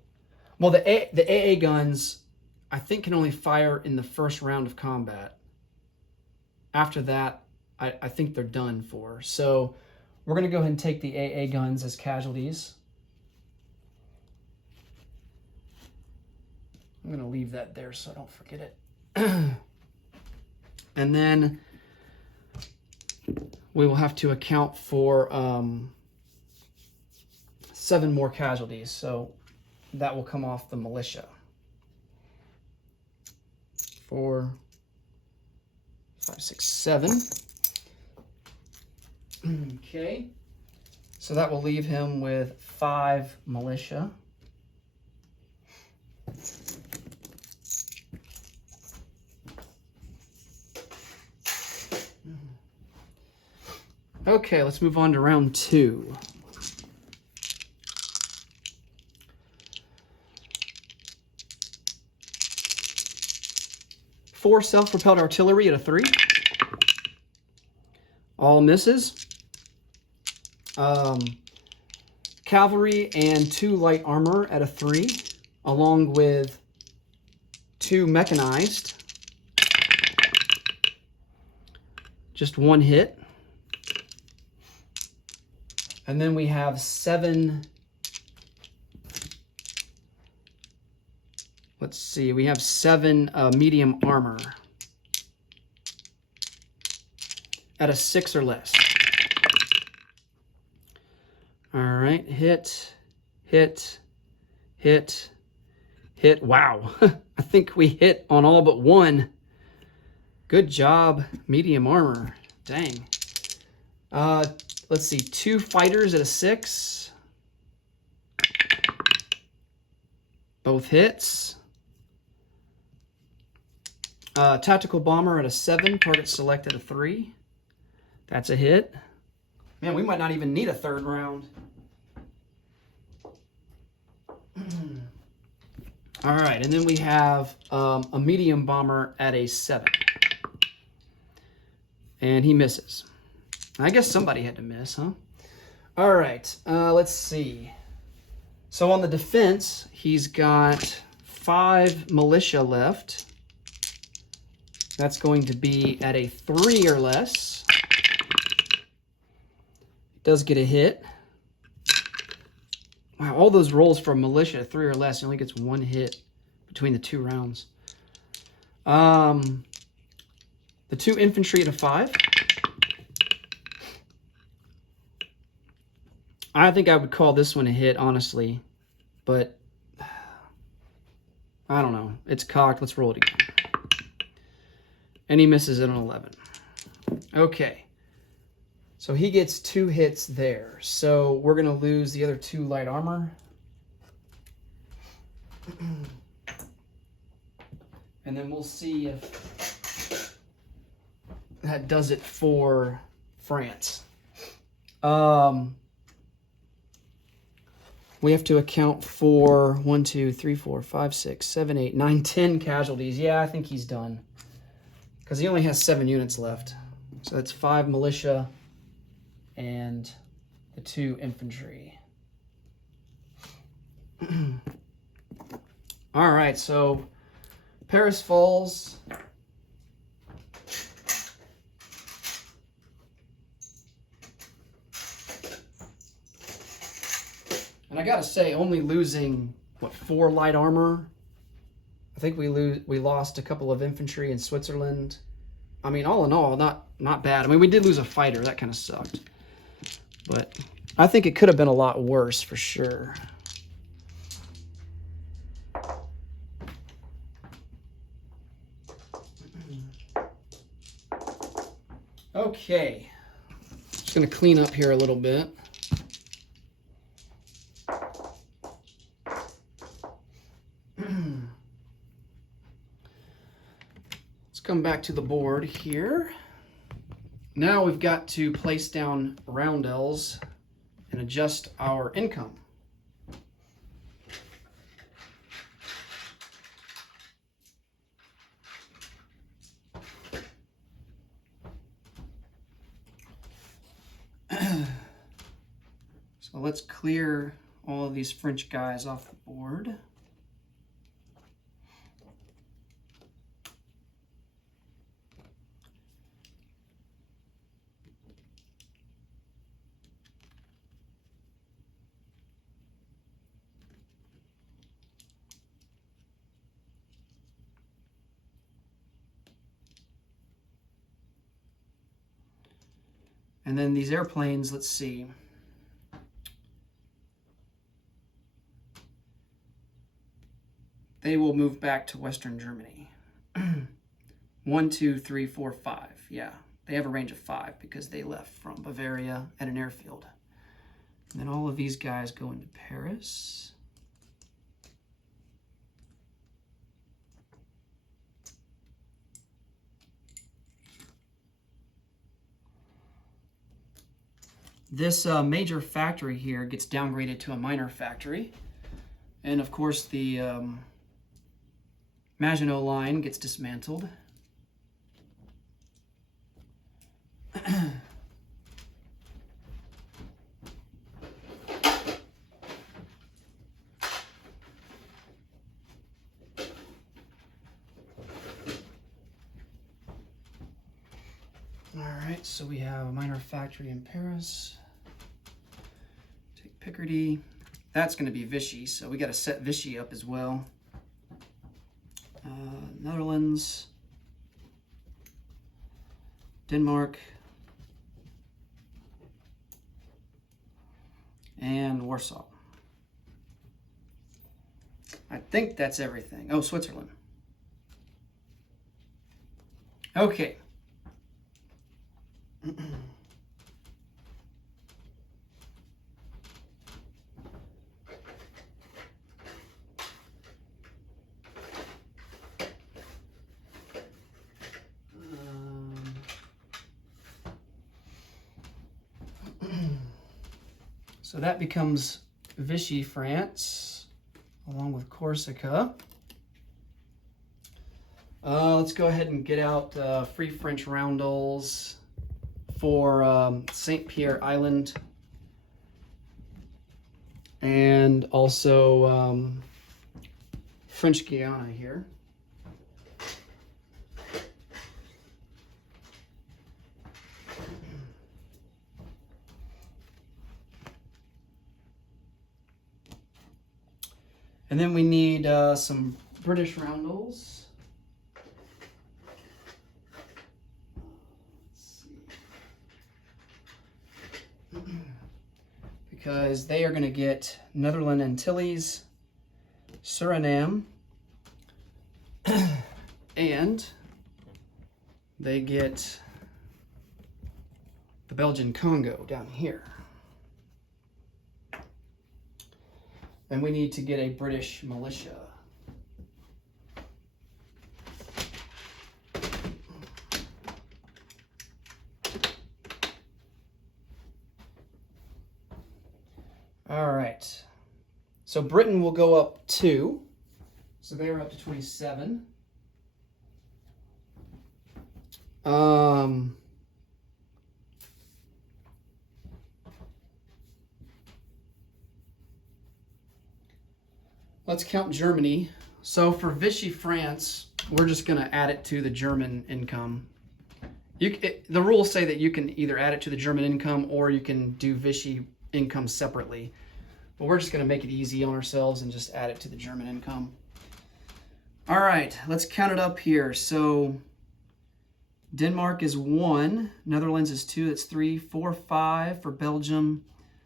Well, the AA guns, I think, can only fire in the first round of combat. After that, I think they're done for. So we're going to go ahead and take the AA guns as casualties. I'm going to leave that there so I don't forget it. And then we will have to account for 7 more casualties. So that will come off the militia. 4, 5, 6, 7. Okay. So that will leave him with 5 militia. Okay, let's move on to round 2. Four self-propelled artillery at a 3. All misses. Cavalry and 2 light armor at a 3, along with 2 mechanized. Just 1 hit. And then we have 7... Let's see, we have 7 medium armor at a 6 or less. All right, hit, hit, hit, hit. Wow, I think we hit on all but 1. Good job, medium armor. Dang. Let's see, 2 fighters at a 6. Both hits. Tactical bomber at a 7, target select at a 3. That's a hit. Man, we might not even need a 3rd round. All right, and then we have a medium bomber at a 7. And he misses. I guess somebody had to miss, huh? All right, let's see. So on the defense, he's got 5 militia left. That's going to be at a 3 or less. It does get a hit. Wow, all those rolls for militia, 3 or less, he only gets 1 hit between the 2 rounds. The 2 infantry at a 5. I think I would call this one a hit, honestly. But I don't know. It's cocked. Let's roll it again. And he misses at an 11. Okay. So he gets 2 hits there. So we're going to lose the other 2 light armor. And then we'll see if that does it for France. We have to account for 1, 2, 3, 4, 5, 6, 7, 8, 9, 10 casualties. Yeah, I think he's done. Because he only has 7 units left. So that's 5 militia and the 2 infantry. All right, so Paris falls. And I gotta say, only losing, what, 4 light armor? I think we lost a couple of infantry in Switzerland. I mean, all in all, not bad. I mean, we did lose a fighter. That kind of sucked. But I think it could have been a lot worse for sure. Okay. Just gonna clean up here a little bit. Come back to the board here. Now we've got to place down roundels and adjust our income. So let's clear all of these French guys off the board. And then these airplanes, let's see. They will move back to Western Germany. 1, 2, 3, 4, 5. Yeah, they have a range of 5 because they left from Bavaria at an airfield. And then all of these guys go into Paris. This major factory here gets downgraded to a minor factory. And of course the Maginot Line gets dismantled. Alright, so we have a minor factory in Paris. Take Picardy. That's going to be Vichy, so we got to set Vichy up as well. Netherlands. Denmark. And Warsaw. I think that's everything. Oh, Switzerland. Okay. So that becomes Vichy, France, along with Corsica. Let's go ahead and get out free French roundels for St. Pierre Island. And also French Guiana here. And then we need some British roundels. Let's see. Because they are going to get Netherlands Antilles, Suriname, and they get the Belgian Congo down here. And we need to get a British militia. All right. So Britain will go up 2. So they're up to 27. Let's count Germany. So for Vichy France, we're just going to add it to the German income. The rules say that you can either add it to the German income or you can do Vichy income separately. But we're just going to make it easy on ourselves and just add it to the German income. All right, let's count it up here. So Denmark is 1, Netherlands is 2, that's 3, 4, 5 for Belgium,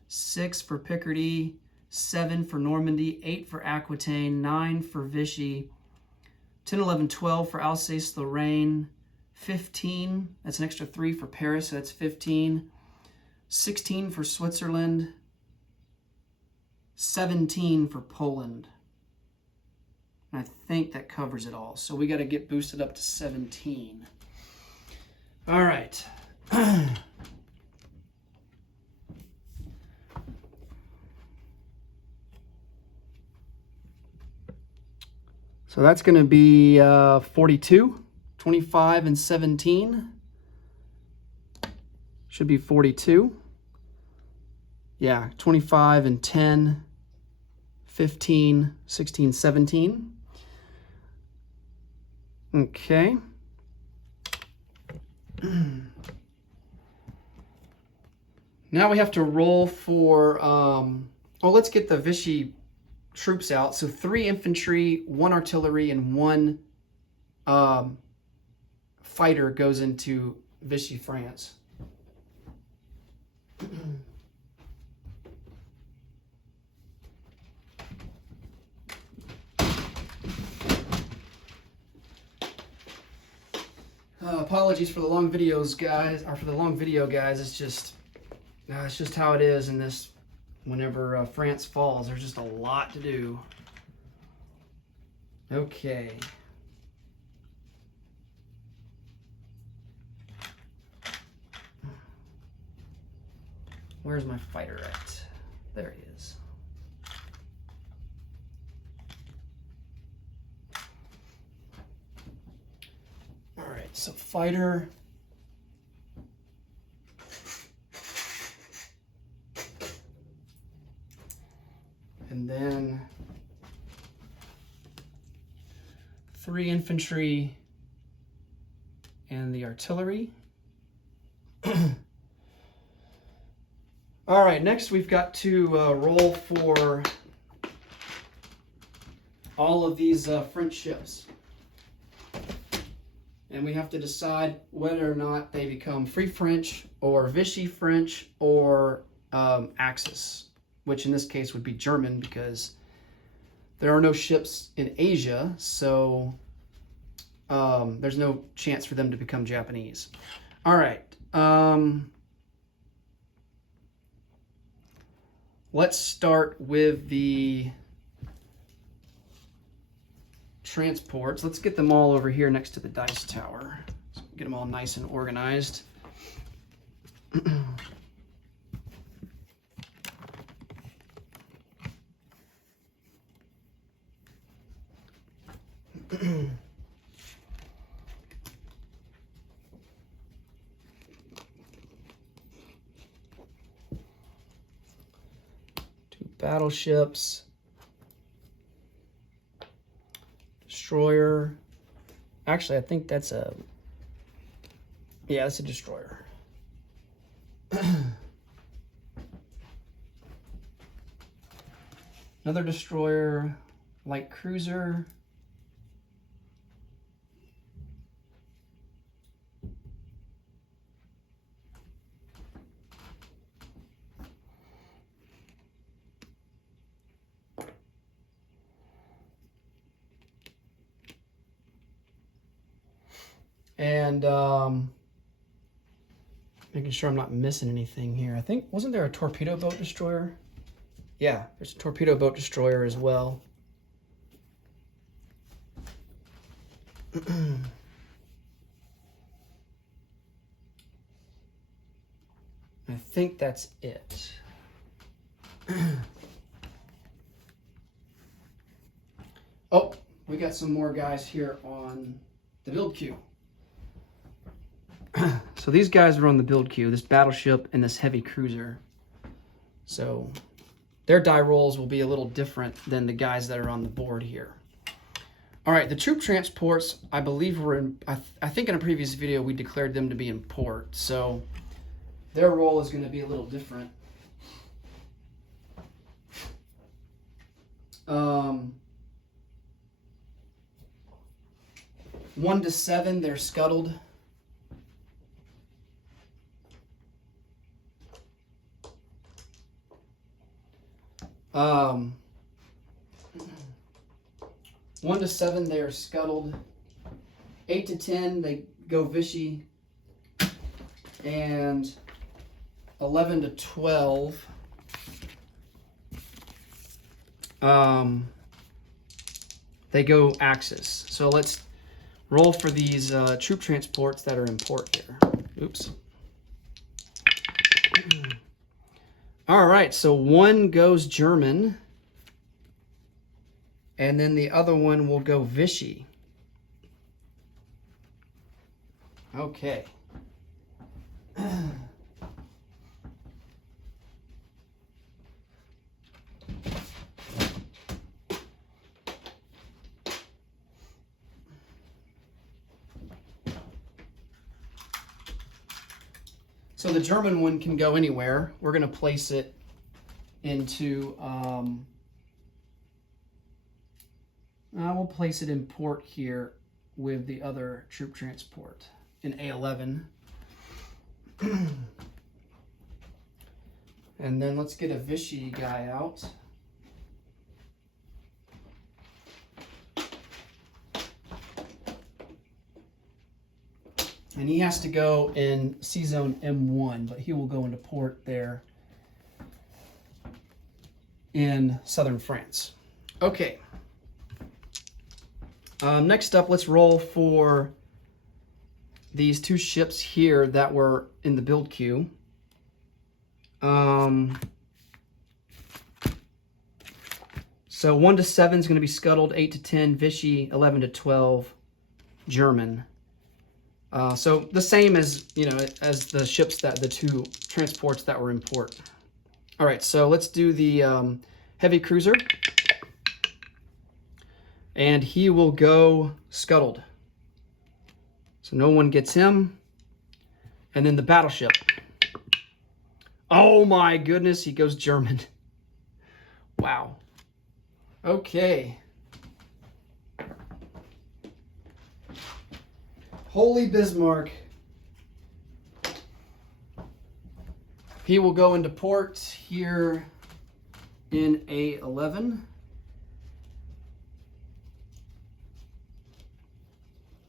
6 for Picardy, 7 for Normandy, 8 for Aquitaine, 9 for Vichy, 10, 11, 12 for Alsace-Lorraine, 15, that's an extra 3 for Paris, so that's 15, 16 for Switzerland, 17 for Poland. And I think that covers it all. So we got to get boosted up to 17. All right. So that's going to be 42, 25 and 17. Should be 42. Yeah, 25 and 10, 15, 16, 17. Okay. Now we have to roll for, let's get the Vichy troops out. So 3 infantry, 1 artillery, and 1 fighter goes into Vichy France. Apologies for the long videos, guys, or for the long video, guys. It's just how it is in this. Whenever France falls, there's just a lot to do. Okay. Where's my fighter at? There he is. All right, so fighter. And then 3 infantry and the artillery. All right, next we've got to roll for all of these French ships. And we have to decide whether or not they become Free French or Vichy French or Axis, which in this case would be German because there are no ships in Asia, so there's no chance for them to become Japanese. All right. Let's start with the transports. Let's get them all over here next to the dice tower. So get them all nice and organized. Battleships. destroyer. Actually, I think that's a... Yeah, that's a destroyer. Another destroyer, light cruiser. And making sure I'm not missing anything here. I think, wasn't there a torpedo boat destroyer? Yeah, there's a torpedo boat destroyer as well. I think that's it. Oh, we got some more guys here on the build queue. So these guys are on the build queue, this battleship and this heavy cruiser. So their die rolls will be a little different than the guys that are on the board here. All right, the troop transports, I believe were in, I think in a previous video we declared them to be in port. So their roll is going to be a little different. 1 to 7, they're scuttled. Um, 1 to 7, they are scuttled. 8 to 10, they go Vichy. And 11 to 12, they go Axis. So let's roll for these troop transports that are in port here. Oops. All right, so one goes German, and then the other one will go Vichy. Okay. So the German one can go anywhere. We're going to place it into, we'll place it in port here with the other troop transport in A11. And then let's get a Vichy guy out. And he has to go in C-Zone M1, but he will go into port there in southern France. Okay. Next up, let's roll for these two ships here that were in the build queue. So 1 to 7 is going to be scuttled, 8 to 10 Vichy, 11 to 12 German. So the same as, as the ships the two transports that were in port. All right, so let's do the heavy cruiser. And he will go scuttled. So no one gets him. And then the battleship. Oh my goodness, he goes German. Wow. Okay. Holy Bismarck. He will go into port here in A11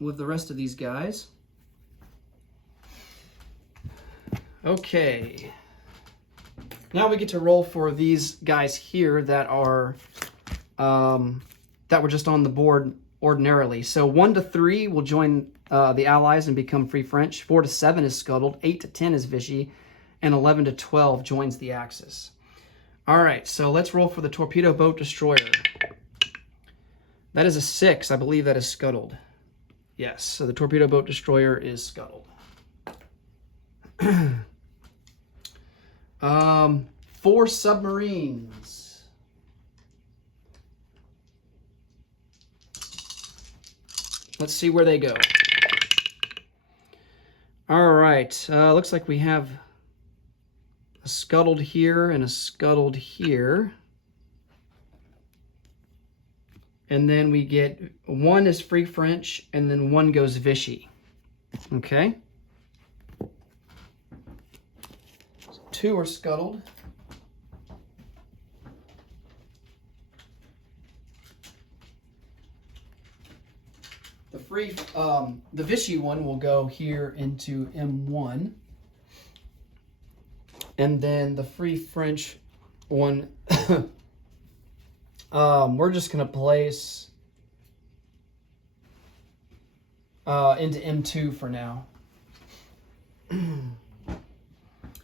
with the rest of these guys. Okay. Now we get to roll for these guys here that are that were just on the board ordinarily. So 1 to 3 will join the Allies and become Free French. 4 to 7 is scuttled. 8 to 10 is Vichy. And 11 to 12 joins the Axis. All right, so let's roll for the torpedo boat destroyer. That is a 6. I believe that is scuttled. Yes, so the torpedo boat destroyer is scuttled. 4 submarines. Let's see where they go. All right, looks like we have a scuttled here and a scuttled here. And then we get one is Free French, and then one goes Vichy. Okay. So 2 are scuttled. The Vichy one will go here into M1. And then the Free French one, we're just going to place into M2 for now.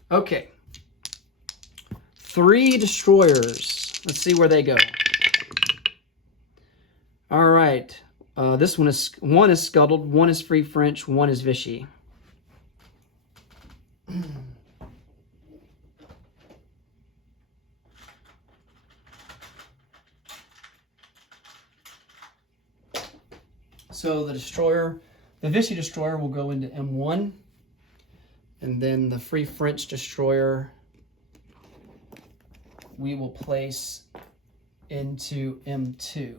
Okay. 3 destroyers. Let's see where they go. All right. This one is scuttled, 1 is Free French, 1 is Vichy. So the Vichy destroyer will go into M1, and then the Free French destroyer we will place into M2.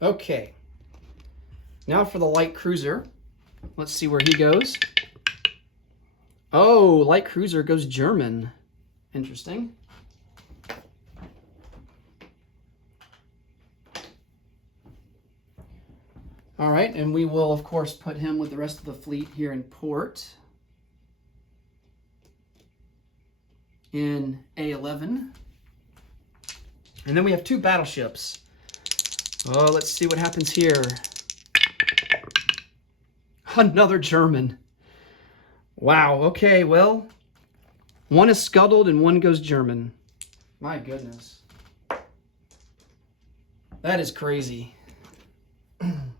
Okay, now for the light cruiser. Let's see where he goes. Oh, light cruiser goes German. Interesting. All right, and we will, of course, put him with the rest of the fleet here in port in A11. And then we have 2 battleships. Oh, let's see what happens here. Another German. Wow, okay, well, 1 is scuttled and 1 goes German. My goodness. That is crazy. And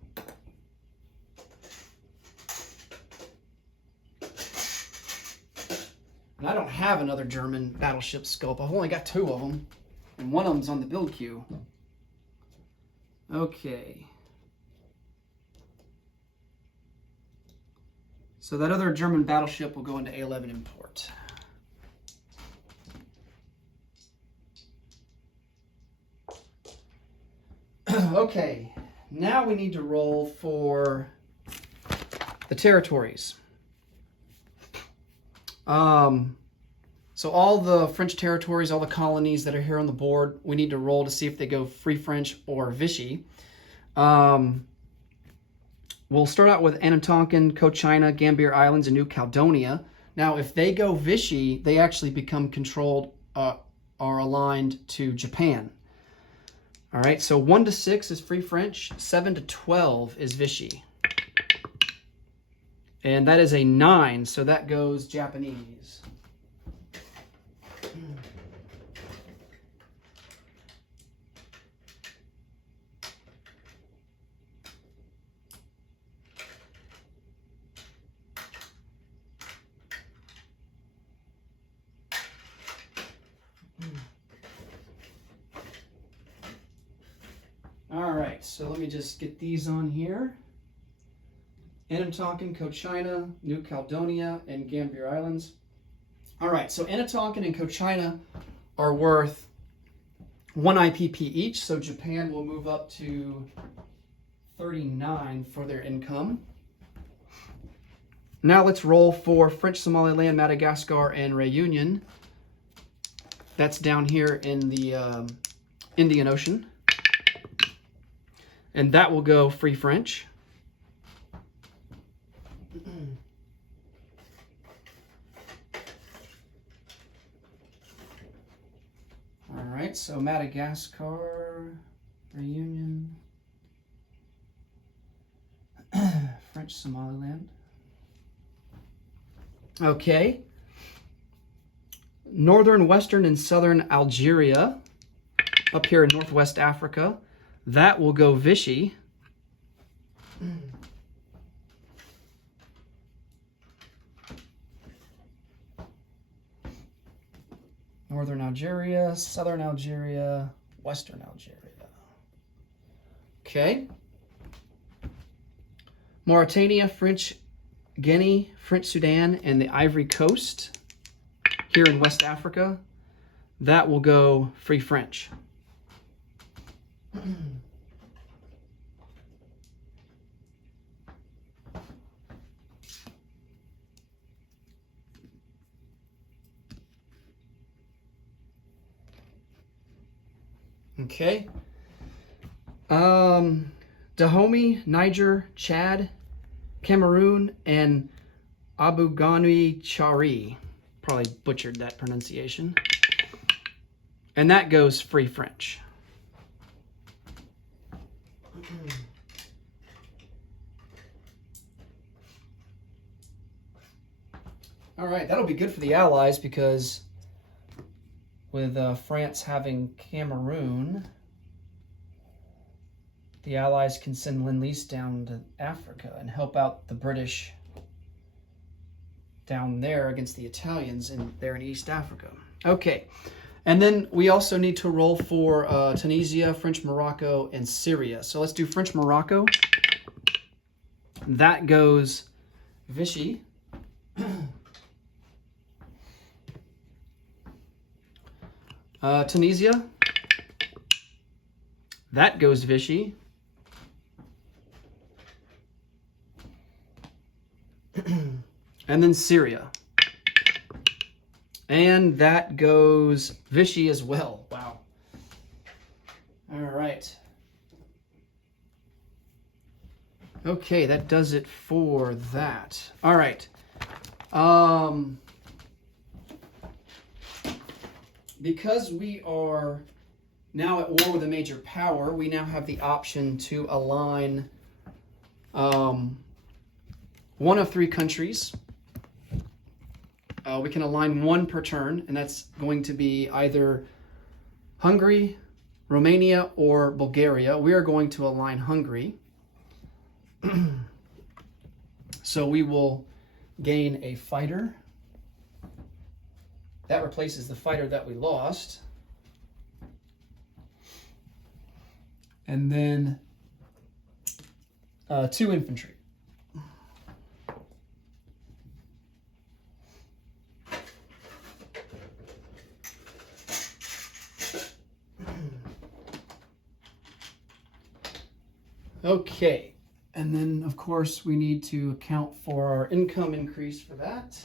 I don't have another German battleship sculpt. I've only got 2 of them, and one of them's on the build queue. Okay. So that other German battleship will go into A11 in port. Okay, now we need to roll for the territories. So all the French territories, all the colonies that are here on the board, we need to roll to see if they go Free French or Vichy. We'll start out with Anatonkin, Cochinna, Gambier Islands, and New Caledonia. Now, if they go Vichy, they actually become controlled or aligned to Japan. All right, so 1 to 6 is Free French, 7 to 12 is Vichy. And that is a 9, so that goes Japanese. All right, so let me just get these on here. Anatonkin, Cochinna, New Caledonia, and Gambier Islands. All right, so Anatonkin and Cochinna are worth 1 IPP each, so Japan will move up to 39 for their income. Now let's roll for French Somaliland, Madagascar, and Réunion. That's down here in the Indian Ocean. And that will go Free French. All right, so Madagascar, Réunion, French Somaliland. Okay. Northern, Western, and Southern Algeria, up here in Northwest Africa. That will go Vichy. Northern Algeria, Southern Algeria, Western Algeria. Okay. Mauritania, French Guinea, French Sudan, and the Ivory Coast here in West Africa. That will go Free French. Okay. Dahomey, Niger, Chad, Cameroon, and Abu Ghani Chari. Probably butchered that pronunciation. And that goes Free French. All right, that'll be good for the Allies because with France having Cameroon, the Allies can send Lend-Lease down to Africa and help out the British down there against the Italians there in East Africa. Okay, and then we also need to roll for Tunisia, French Morocco, and Syria. So let's do French Morocco. That goes Vichy. Tunisia. That goes Vichy. And then Syria. And that goes Vichy as well. Wow. All right. Okay, that does it for that. All right. Because we are now at war with a major power, we now have the option to align one of 3 countries. We can align one per turn, and that's going to be either Hungary, Romania, or Bulgaria. We are going to align Hungary. So we will gain a fighter. That replaces the fighter that we lost. And then 2 infantry. Okay, and then of course we need to account for our income increase for that.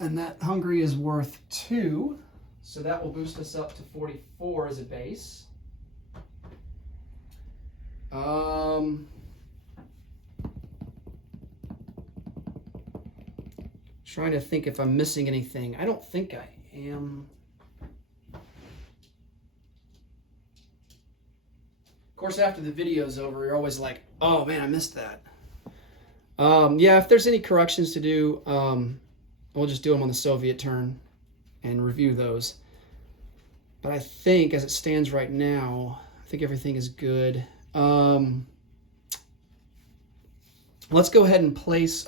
And that Hungary is worth 2, so that will boost us up to 44 as a base. Trying to think if I'm missing anything. I don't think I am. Of course, after the video's over, you're always like, oh man, I missed that. Yeah, if there's any corrections to do, we'll just do them on the Soviet turn and review those. But I think as it stands right now, I think everything is good. Let's go ahead and place,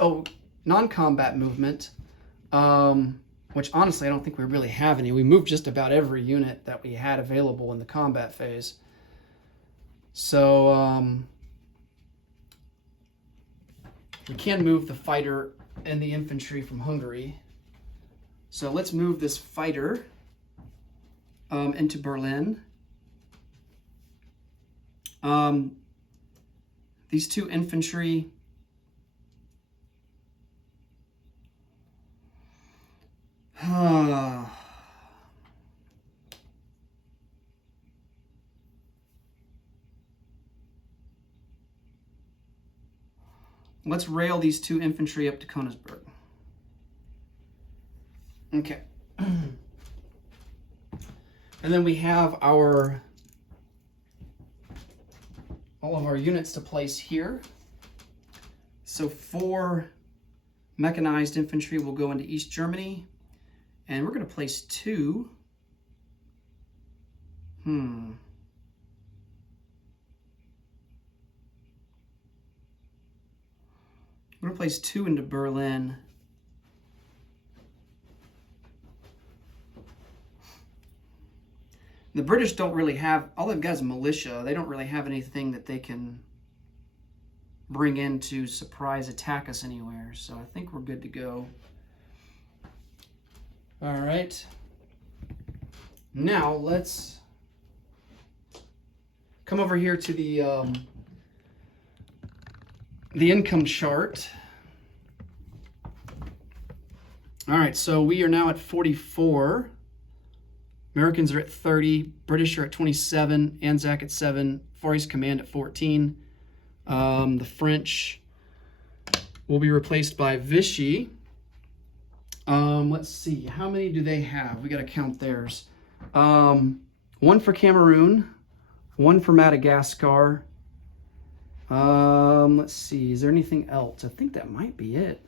non-combat movement, which honestly I don't think we really have any. We moved just about every unit that we had available in the combat phase. So we can move the fighter and the infantry from Hungary. So let's move this fighter into Berlin. These 2 infantry. Let's rail these 2 infantry up to Königsberg. Okay. And then we have all of our units to place here. So 4 mechanized infantry will go into East Germany. And we're going to place 2. I'm I'm going to place 2 into Berlin. The British don't really have, all they've got is militia. They don't really have anything that they can bring in to surprise attack us anywhere. So I think we're good to go. All right. Now let's come over here to the income chart. All right, so we are now at 44. Americans are at 30, British are at 27, Anzac at 7, Far East Command at 14. The French will be replaced by Vichy. Let's see, how many do they have? We got to count theirs. 1 for Cameroon, 1 for Madagascar. Let's see, is there anything else? I think that might be it.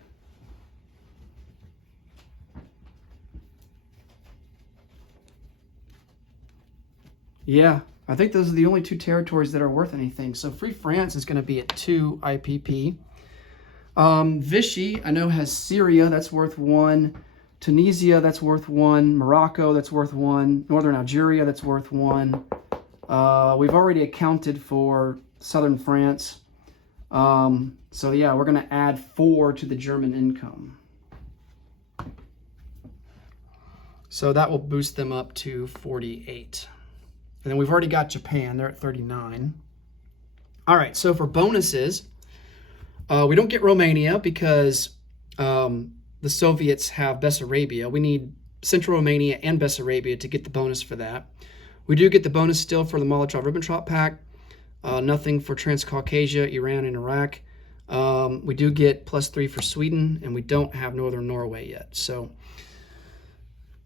Yeah, I think those are the only 2 territories that are worth anything. So Free France is going to be at 2 IPP. Vichy, I know, has Syria, that's worth 1. Tunisia, that's worth 1. Morocco, that's worth 1. Northern Algeria, that's worth 1. We've already accounted for southern France. So yeah, we're going to add 4 to the German income. So that will boost them up to 48. And then we've already got Japan. They're at 39. All right, so for bonuses, we don't get Romania because the Soviets have Bessarabia. We need Central Romania and Bessarabia to get the bonus for that. We do get the bonus still for the Molotov-Ribbentrop Pact. Nothing for Transcaucasia, Iran, and Iraq. We do get +3 for Sweden, and we don't have Northern Norway yet. So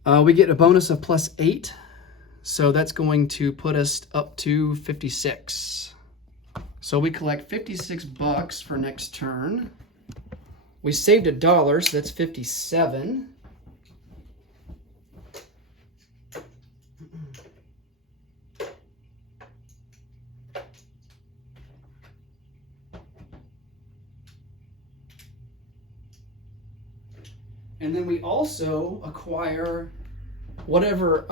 we get a bonus of +8. So that's going to put us up to 56. So we collect 56 bucks for next turn. We saved $1, so that's 57. And then we also acquire whatever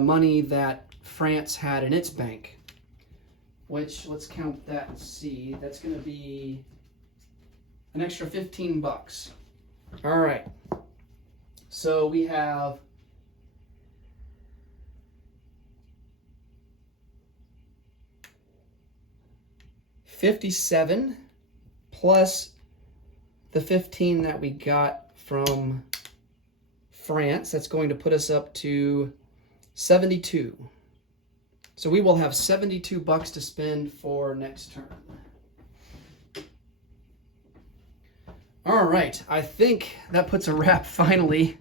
money that France had in its bank, which, let's count that and see, that's going to be an extra 15 bucks. All right, so we have $57 plus the 15 that we got from France. That's going to put us up to 72. So we will have 72 bucks to spend for next turn. All right, I think that puts a wrap finally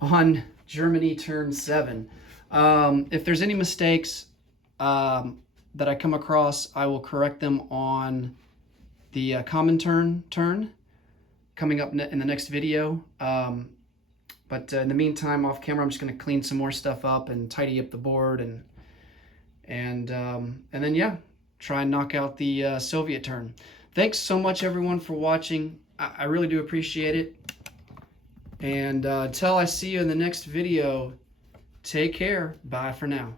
on Germany turn 7. If there's any mistakes that I come across, I will correct them on the common turn coming up in the next video. But in the meantime, off camera, I'm just going to clean some more stuff up and tidy up the board, and then yeah, try and knock out the Soviet turn. Thanks so much, everyone, for watching. I really do appreciate it. And until I see you in the next video, take care. Bye for now.